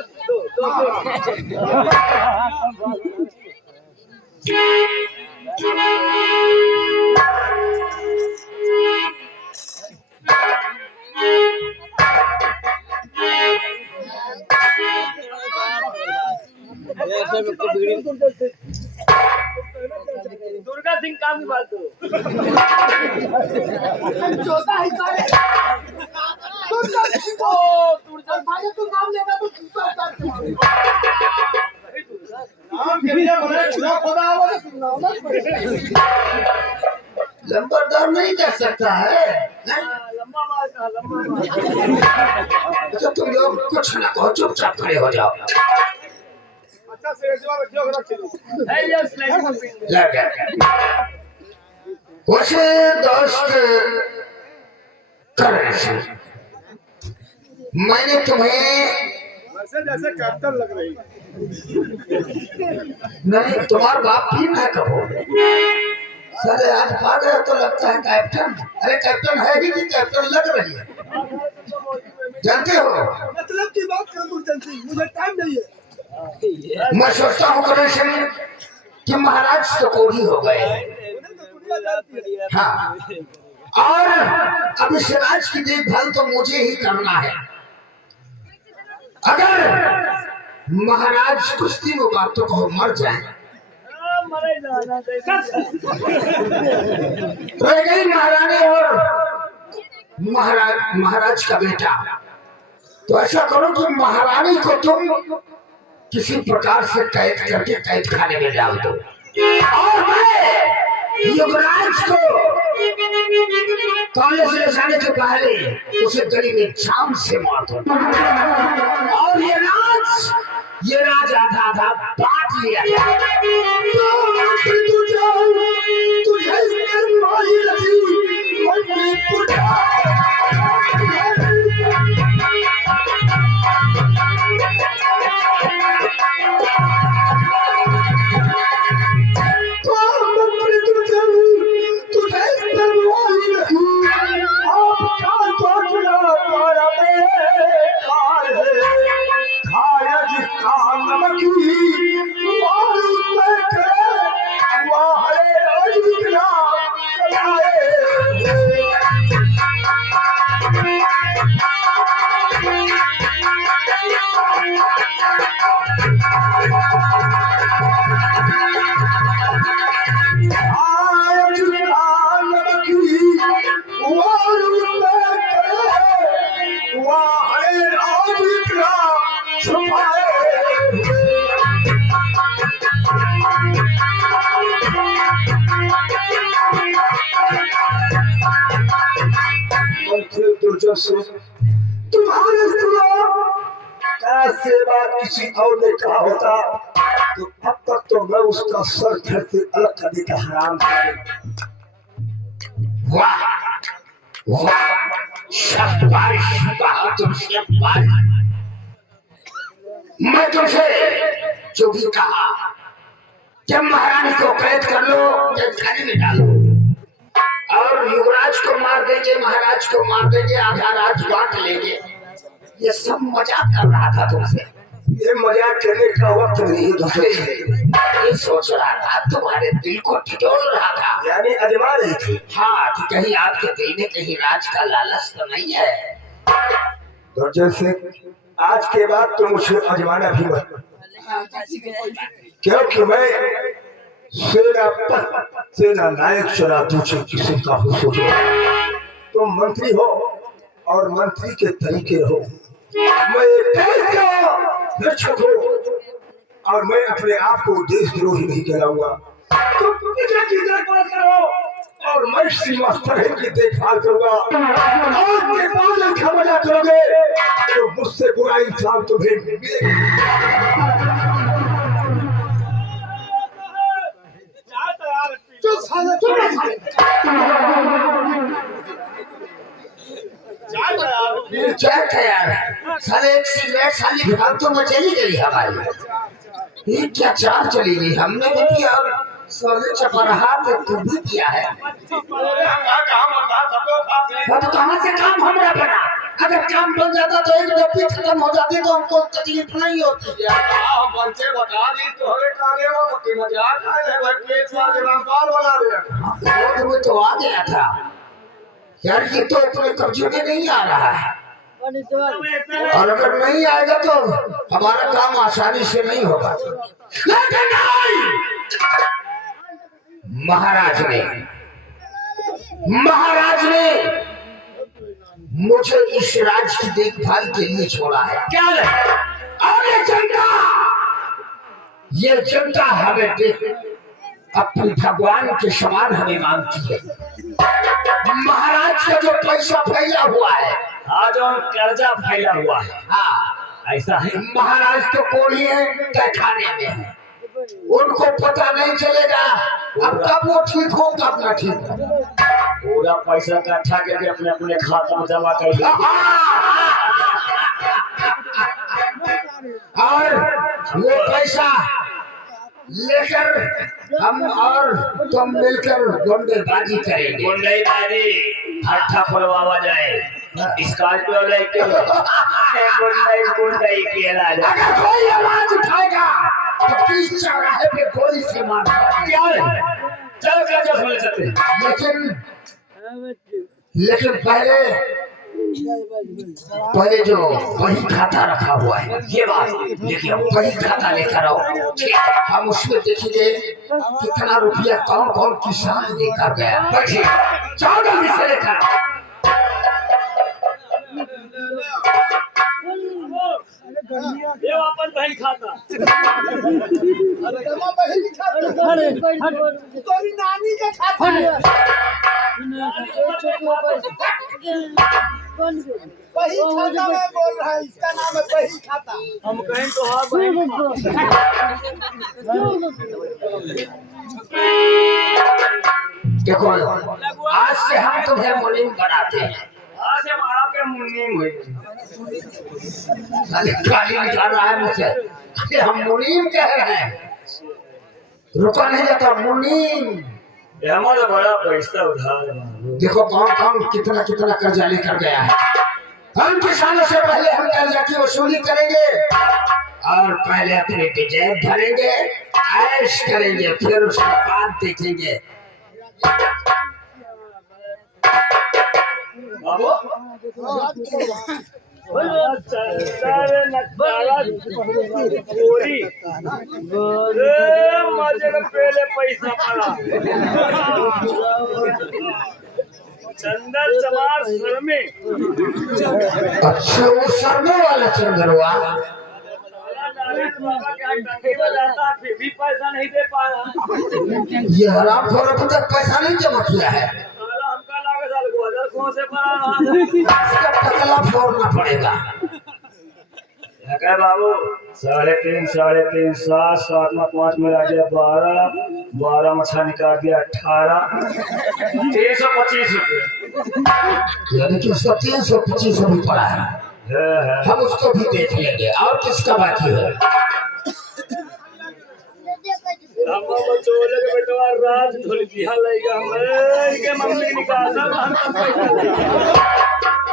दुर्गा सिंह काम की बात करो। चौथा हिस्सा है। भाई तू नाम लेगा तो नाम के लिए बने खुदा खुदा आवाज लंबरदार नहीं कर सकता है। लंबा बात का लंबा बात। अच्छा तुम लोग कुछ ना कहो, चुपचाप खड़े हो जाओ। अच्छा से एक बार रखियो रख लो। है ये स्लाइड लग गया। वैसे दोस्त करण, मैंने तुम्हें वैसे जैसे कैप्टन लग रही है। नहीं, तुम्हारा बाप भी ना कहो। सारे आज पा गए तो लगता है कैप्टन। अरे कैप्टन है ही नहीं, कैप्टन लग रही है। जानते हो मतलब की बात कर गुरजन सिंह, मुझे टाइम नहीं है। मैं सोचता हूँ करण सिंह कि महाराज तो कोढ़ी हो गए। हाँ, और अब इस राज की देखभाल तो मुझे ही करना है। अगर महाराज कुश्ती में बातों को मर जाए, मरे जाना रह गई महारानी और महाराज का बेटा, तो ऐसा करो कि महारानी को तुम किसी प्रकार से कैद करके कैद खाने में डाल दो, और मैं युवराज को कॉलेज ले जाने के पहले उसे गली में जाम से मार दो, और ये राज आधा आधा बांट लिया जाए। दुर्जन से तुम्हारे सिवा का सेवा किसी और ने कहा होता तो अब तक तो मैं उसका सर घर से अलग करने का हराम था। वाह वाह, शाबाश, बहादुर, शाबाश। मैं तुमसे जो भी कहा, जब महारानी को कैद कर लो, जेलखाने में डालो और युवराज को मार देंगे, महाराज को मार देंगे, आधा राज बांट लेंगे, ये सब मजाक कर रहा था तुमसे। ये मजाक करने का वक्त नहीं है दूसरे ये सोच रहा था, तुम्हारे दिल को ठिठोल रहा था, यानी अजमा रही थी। हाँ, कि कहीं आपके दिल में कहीं राज का लालच तो नहीं है। दुर्जन से आज के बाद तुम मुझे अजमाना भी मत, क्योंकि मैं सेना नायक चुना तुझे किसी का हो सोचो। तुम मंत्री हो और मंत्री के तरीके हो, मैं देश का रक्षक हूँ और मैं अपने आप को देशद्रोही नहीं कहलाऊंगा। तुम प्रजा की देखभाल करो और मैं सीमा स्तर की देखभाल करूंगा और देखभाल का मजा करोगे तो मुझसे बुरा इंसान तुम्हें मिलेगा। चुप साले, चुप रह साले। क्या यार, साले एक सिगरेट साली फालतू में चली गई हमारी। ये क्या चाल चली गई, हमने भी किया और सोने चपरहा पे तू भी किया है। अब कहाँ से काम हमरा बना? अगर काम बन जाता तो एक डब्बी खत्म हो जाती तो हमको तकलीफ नहीं होती। रोड में तो आ गया था यार, ये तो अपने कब्जे में नहीं आ रहा है और अगर नहीं आएगा तो हमारा काम आसानी से नहीं होगा। लेकिन नहीं, महाराज ने मुझे इस राज्य की देखभाल के लिए छोड़ा है। क्या है? अरे ये जनता हमें देख अपने भगवान के समान हमें मानती है। महाराज का जो पैसा फैला हुआ है, आज और कर्जा फैला हुआ है, हाँ ऐसा है। महाराज तो कोढ़ी है, तहखाने में है, उनको पता नहीं चलेगा। अब कब वो ठीक हो कब ना ठीक हो। पूरा पैसा इकट्ठा करके अपने अपने खाता में जमा कर लिया और वो पैसा लेकर हम और तुम मिलकर गुंडेबाजी करेंगे। गुंडेबाजी हट्ठा खुलवावा जाए, स्कॉर्पियो लेके गुंडई खेला जाए। अगर कोई आवाज उठाएगा तो बीच चौराहे पे गोली से मार क्या है? चल क्या जो बोल सकते लेकिन पहले जो वही खाता रखा हुआ है, ये बात देखिए, वही खाता लेकर आओ, हम उसमें देखेंगे कितना रुपया कौन कौन किसान लेकर गया। बैठिए, 14 से लेकर ये अपन बहन खाता बहन खाता, तोरी नानी का खाता है। वही खाता मैं बोल रहा है, इसका नाम है वही खाता। हम कहें तो हाँ देखो, आज से हम तुम्हें मुनीम बनाते हैं। आज हम आपके मुनीम हुए। गाली निकाल रहा है मुझसे, अरे हम मुनीम कह रहे हैं, रुका नहीं जाता मुनीम। हमारा बड़ा पैसा उधार है। देखो कौन कौन कितना कितना कर्जा लेकर गया है। हम किसानों से पहले हम कर्जा की वसूली करेंगे और पहले अपने जेब भरेंगे, ऐश करेंगे, फिर उसके बाद देखेंगे। पहले पैसा पड़ा चंदन चमार सर में। अच्छा, वो सरने वाला चंदरवा बाबा के टंकी में जाता, फिर भी पैसा नहीं दे पाया। ये हराम खोर अभी तक पैसा नहीं जमा किया है। हमका लागे साल 2000 कौन से बड़ा इसका टकला फोड़ना पड़ेगा। क्या बाबू 3.5 7.5 7 में 5 मिला दिया 12 12 मछा निकाल दिया 18 325 रुपये। यानी कि उसका 325 भी पड़ा है। हम उसको भी देख लेंगे। और किसका बाकी है? हम चोले के बेटवा राज ढोल बिहा लइगा हम के मम्मी के निकालना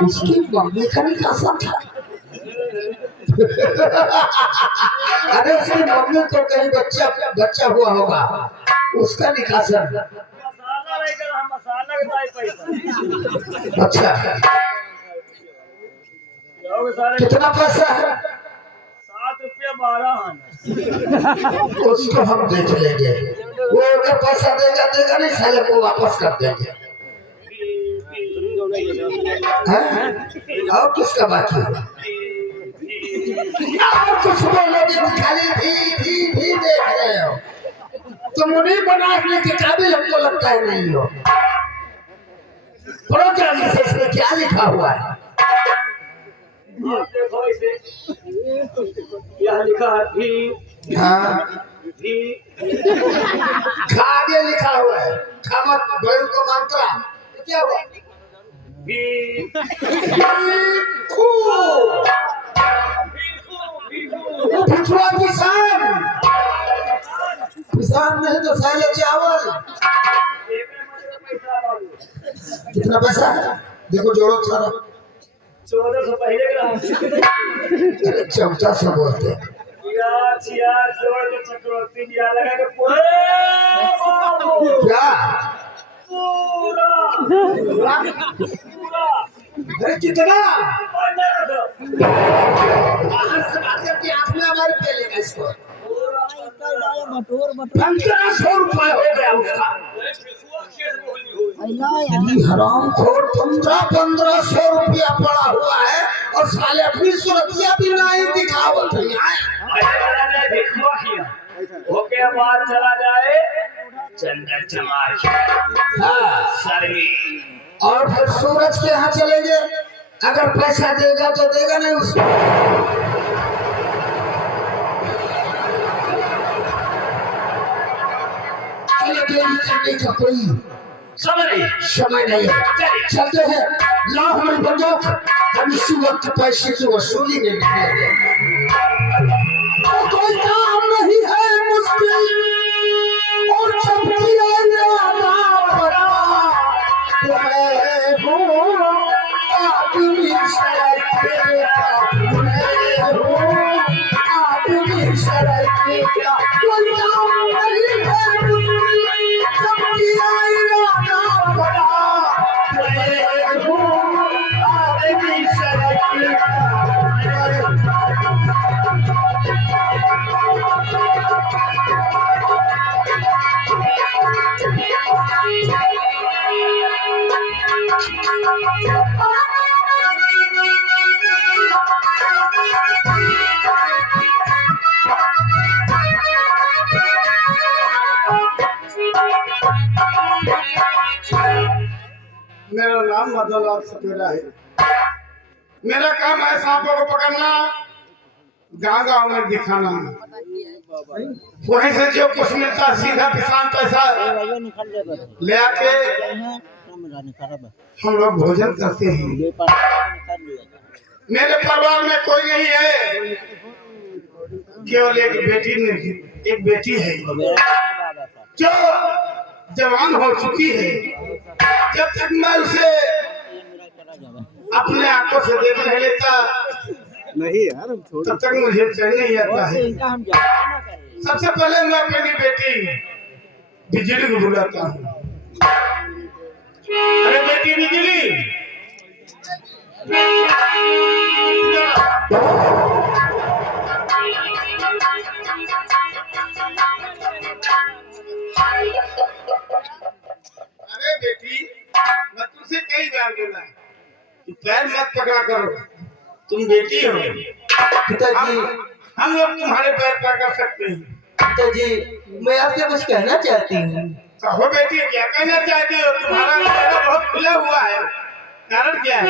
उसकी मम्मी का निकासा था। अरे उसकी मम्मी तो कहीं बच्चा हुआ होगा, उसका निकासन। मसाला लेकर हम मसाला के भाई पैसा अच्छा, जाओगे सारे कितना पैसा है? 7 रुपया 12 आना। उसको हम देख लेंगे। वो अगर पैसा देगा नहीं, साले को वापस कर देंगे। हैं? और किसका बाकी है? और कुछ बोलोगे तो खाली भी देख रहे हो। तुम उन्हीं बनाने के काबिल हमको लगता है नहीं हो। पढ़ो जल्दी से, इसमें क्या लिखा हुआ है? देखो इसे यहाँ लिखा है भी हाँ, भी खा आगे लिखा हुआ है। खामत बैल को मानता तो क्या हुआ? भी पिछुआ किसान नहीं तो साले चावल। कितना पैसा? देखो जोड़ो सारा। 1400 पहले के रहा अरे चमचा से बोलते। यार जोड़ के चक्रवर्ती जी आ लगा के पूरा क्या? पूरा अरे कितना? 1500 बाहर से बात करके आँख में हमारे पे लेगा इसको। 1500 रुपए हो गया उसका। हराम खोर 1500 रुपया पड़ा हुआ है और साले अपनी सुरतिया भी नहीं दिखावत है। ओके बाद चला जाए चंदन चमार हाँ, सर्वी और फिर सूरज के यहाँ चलेंगे। अगर पैसा देगा तो देगा, नहीं उसको करने का कोई समय नहीं है। चलते हैं, लाओ हमारी बंदूक। हम इसी वक्त पैसे की वसूली में निकलेंगे। कोई काम नहीं है मुश्किल, और जब किया यादा बड़ा तो मैं हूँ आदमी शरारती का, मैं हूँ आदमी शरारती का। कोई काम नहीं है मुश्किल, जब किया यादा बड़ा तो मैं हूँ आदमी शरारती का। मेरा नाम मदनलाल सपेरा है। मेरा काम है सांपों को पकड़ना, गाँव में दिखाना। वहीं से जो कुछ मिलता है सीधा किसान पैसा ले आके हम लोग भोजन करते हैं। मेरे परिवार में कोई नहीं है, केवल एक बेटी है जो जवान हो चुकी है। जब तक मैं उसे अपने आंखों से देख नहीं लेता नहीं यार, तब तक मुझे चैन नहीं आता है। सबसे पहले मैं अपनी बेटी बिजली को बुलाता हूँ। अरे बेटी बिजली, अरे बेटी, मैं तुझसे कई बार बोला कि पैर मत पकड़ा करो, तुम बेटी हो। पिताजी, हम लोग तुम्हारे पैर पकड़ सकते हैं। पिताजी, मैं आपसे कुछ कहना चाहती हूँ। कहो बेटी, क्या कहना चाहती हो? तुम्हारा चेहरा बहुत खुला हुआ है। कारण क्या है?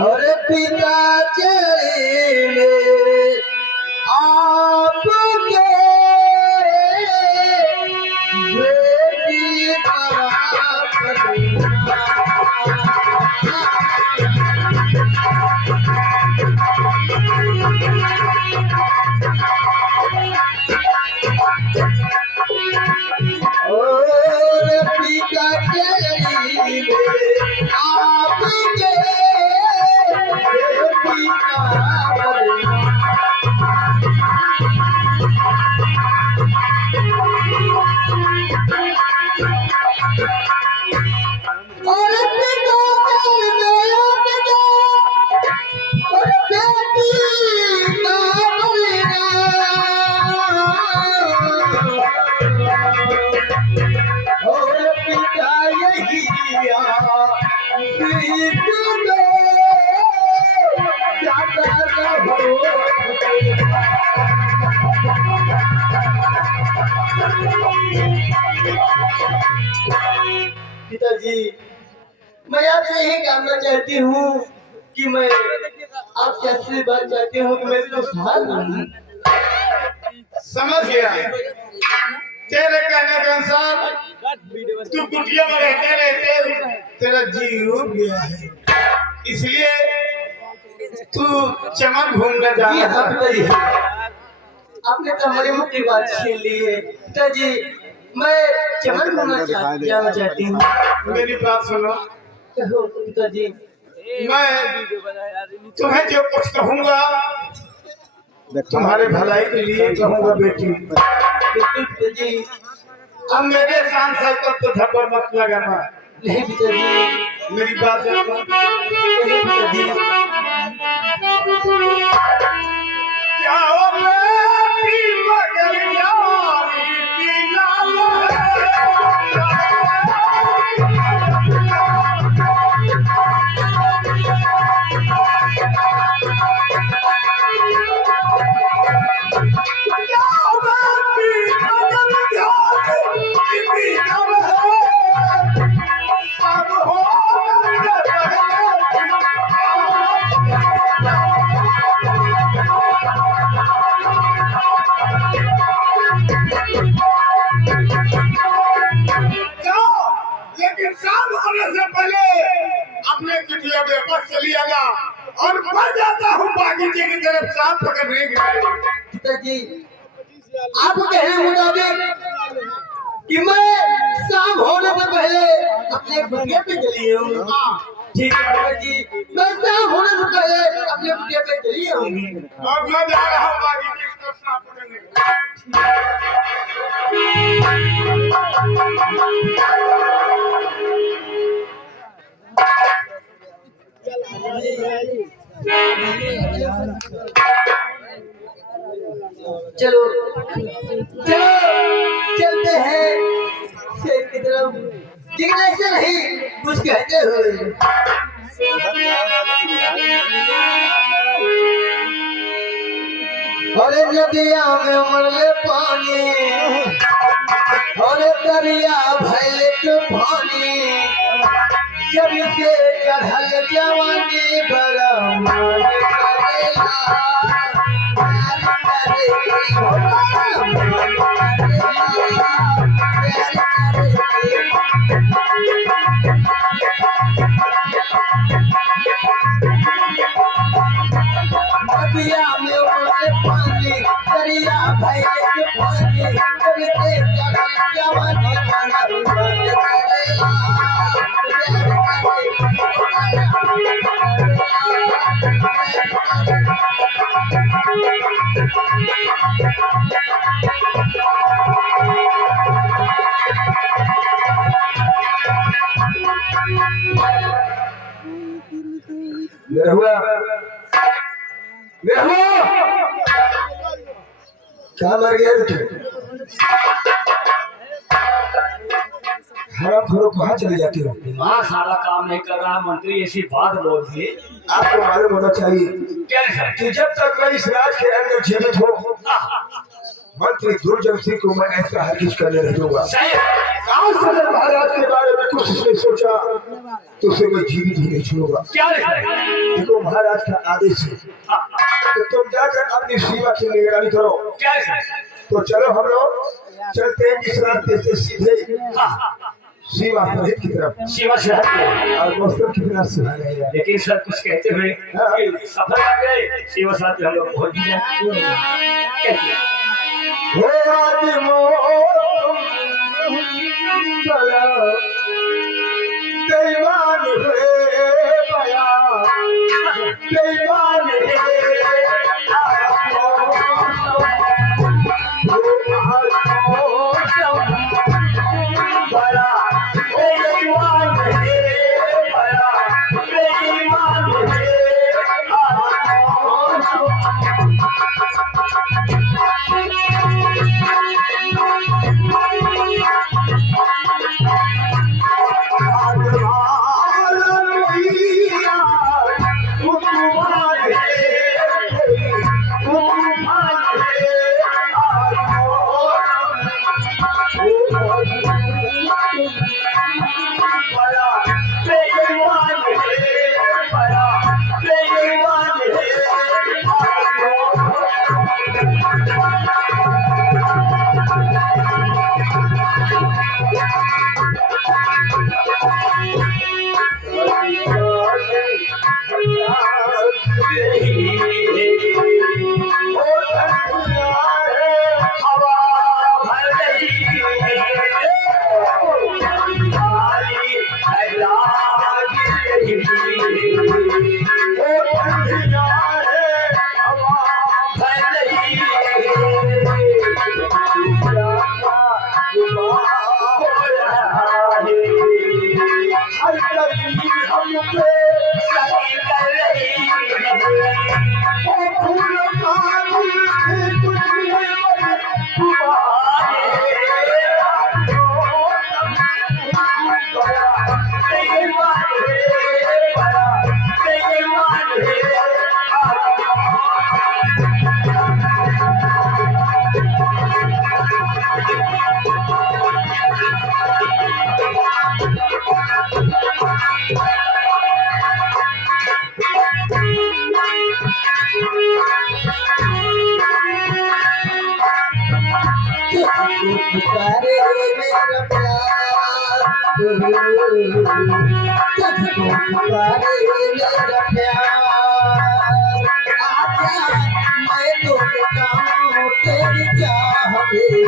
अरे पिता चले आपके बेटी और पिता चली आपके बेटी और पिता और बेटी और पिता यही पिताजी, मैं आपसे यही जानना चाहती हूँ कि मैं आपसे आशीर्वाद चाहती हूँ कि मैं खुशहाल रहूं। समझ गया। तेरे कहने के अनुसार तू कुटिया में रहते रहते तेरा जीव उब गया है, इसलिए तू चमन घूमने जा जी रहा हाँ है। पिताजी, आपने तो हमारी मुँह की बात छीन ली है। पिताजी, मैं चमन घूमना जाना चाहती हूँ। मेरी बात सुनो, कहो पिताजी। मैं तुम्हें जो कुछ कहूँगा तुम्हारे भलाई के लिए कहूँगा बेटी। बिल्कुल पिताजी। अब मेरे शान पर तो धब्बा मत लगाना। नहीं पिताजी। मेरी बात सुनो। नहीं पिताजी। क्या हो बेटी मगर यारी की लाल लेकिन शाम होने से पहले अपने कुटिया में बस चली आना और बढ़ जाता हूँ बागीचे की तरफ सांप पकड़ने के लिए। पिताजी, आप कहने मुताबिक कि मैं शाम होने से पहले अपने कुटिया पे चली आऊँ। ठीक है पिताजी, मैं शाम होने से पहले अपने कुटिया पे चली आऊंगी। और मैं जा रहा हूँ बागीचे की तरफ सांप पकड़ने के लिए। चलो चलो चलते हैं शेर की तरफ, लेकिन ऐसे नहीं कुछ कहते हुए। अरे नदिया में मरले पानी और दरिया भैले तूफानी, जब से चढ़ल जवानी बड़ा मन करेला, प्यार करेगी भगवान, मन करेला, प्यार करेगी। नदिया में उमड़े पानी, दरिया भैले तूफानी, जब से चढ़ल जवानी बड़ा मन करेला, निरहुआ क्या मर गया तू? हराम खोरो कहाँ चले जाते हो? दिमाग सारा काम नहीं कर रहा। मंत्री ऐसी बात बोल दी। आपको मालूम होना चाहिए क्या है सर? कि जब तक मैं इस राज के अंदर जीवित हूँ, मंत्री दुर्जन सिंह को मैं ऐसा हरगिज करने नहीं दूंगा। सही है। आज सदर महाराज के बारे में कुछ नहीं सोचा तो उसे मैं जीवित ही नहीं छोड़ूंगा। क्या लिखा है? देखो महाराज का आदेश है तो तुम जाकर अपनी सीमा की निगरानी करो। क्या लिखा है? तो चलो हम लोग चलते हैं इस रास्ते से सीधे सीमा शहर की तरफ। सीमा से हटके। और मौसम कितना सुहाना है। लेकिन सर कुछ कहते हुए कि सफर आ गए सीमा साथ हम लोग पहुंच गए। हो आज मौसम बड़ा बेईमान है बया बेईमान है आज मौसम बड़ा बेईमान है बड़ा बेईमान है पुकारे मेरा प्यार तुझको पुकारे मेरा प्यार आजा मैं तो बताऊं तेरी चाह में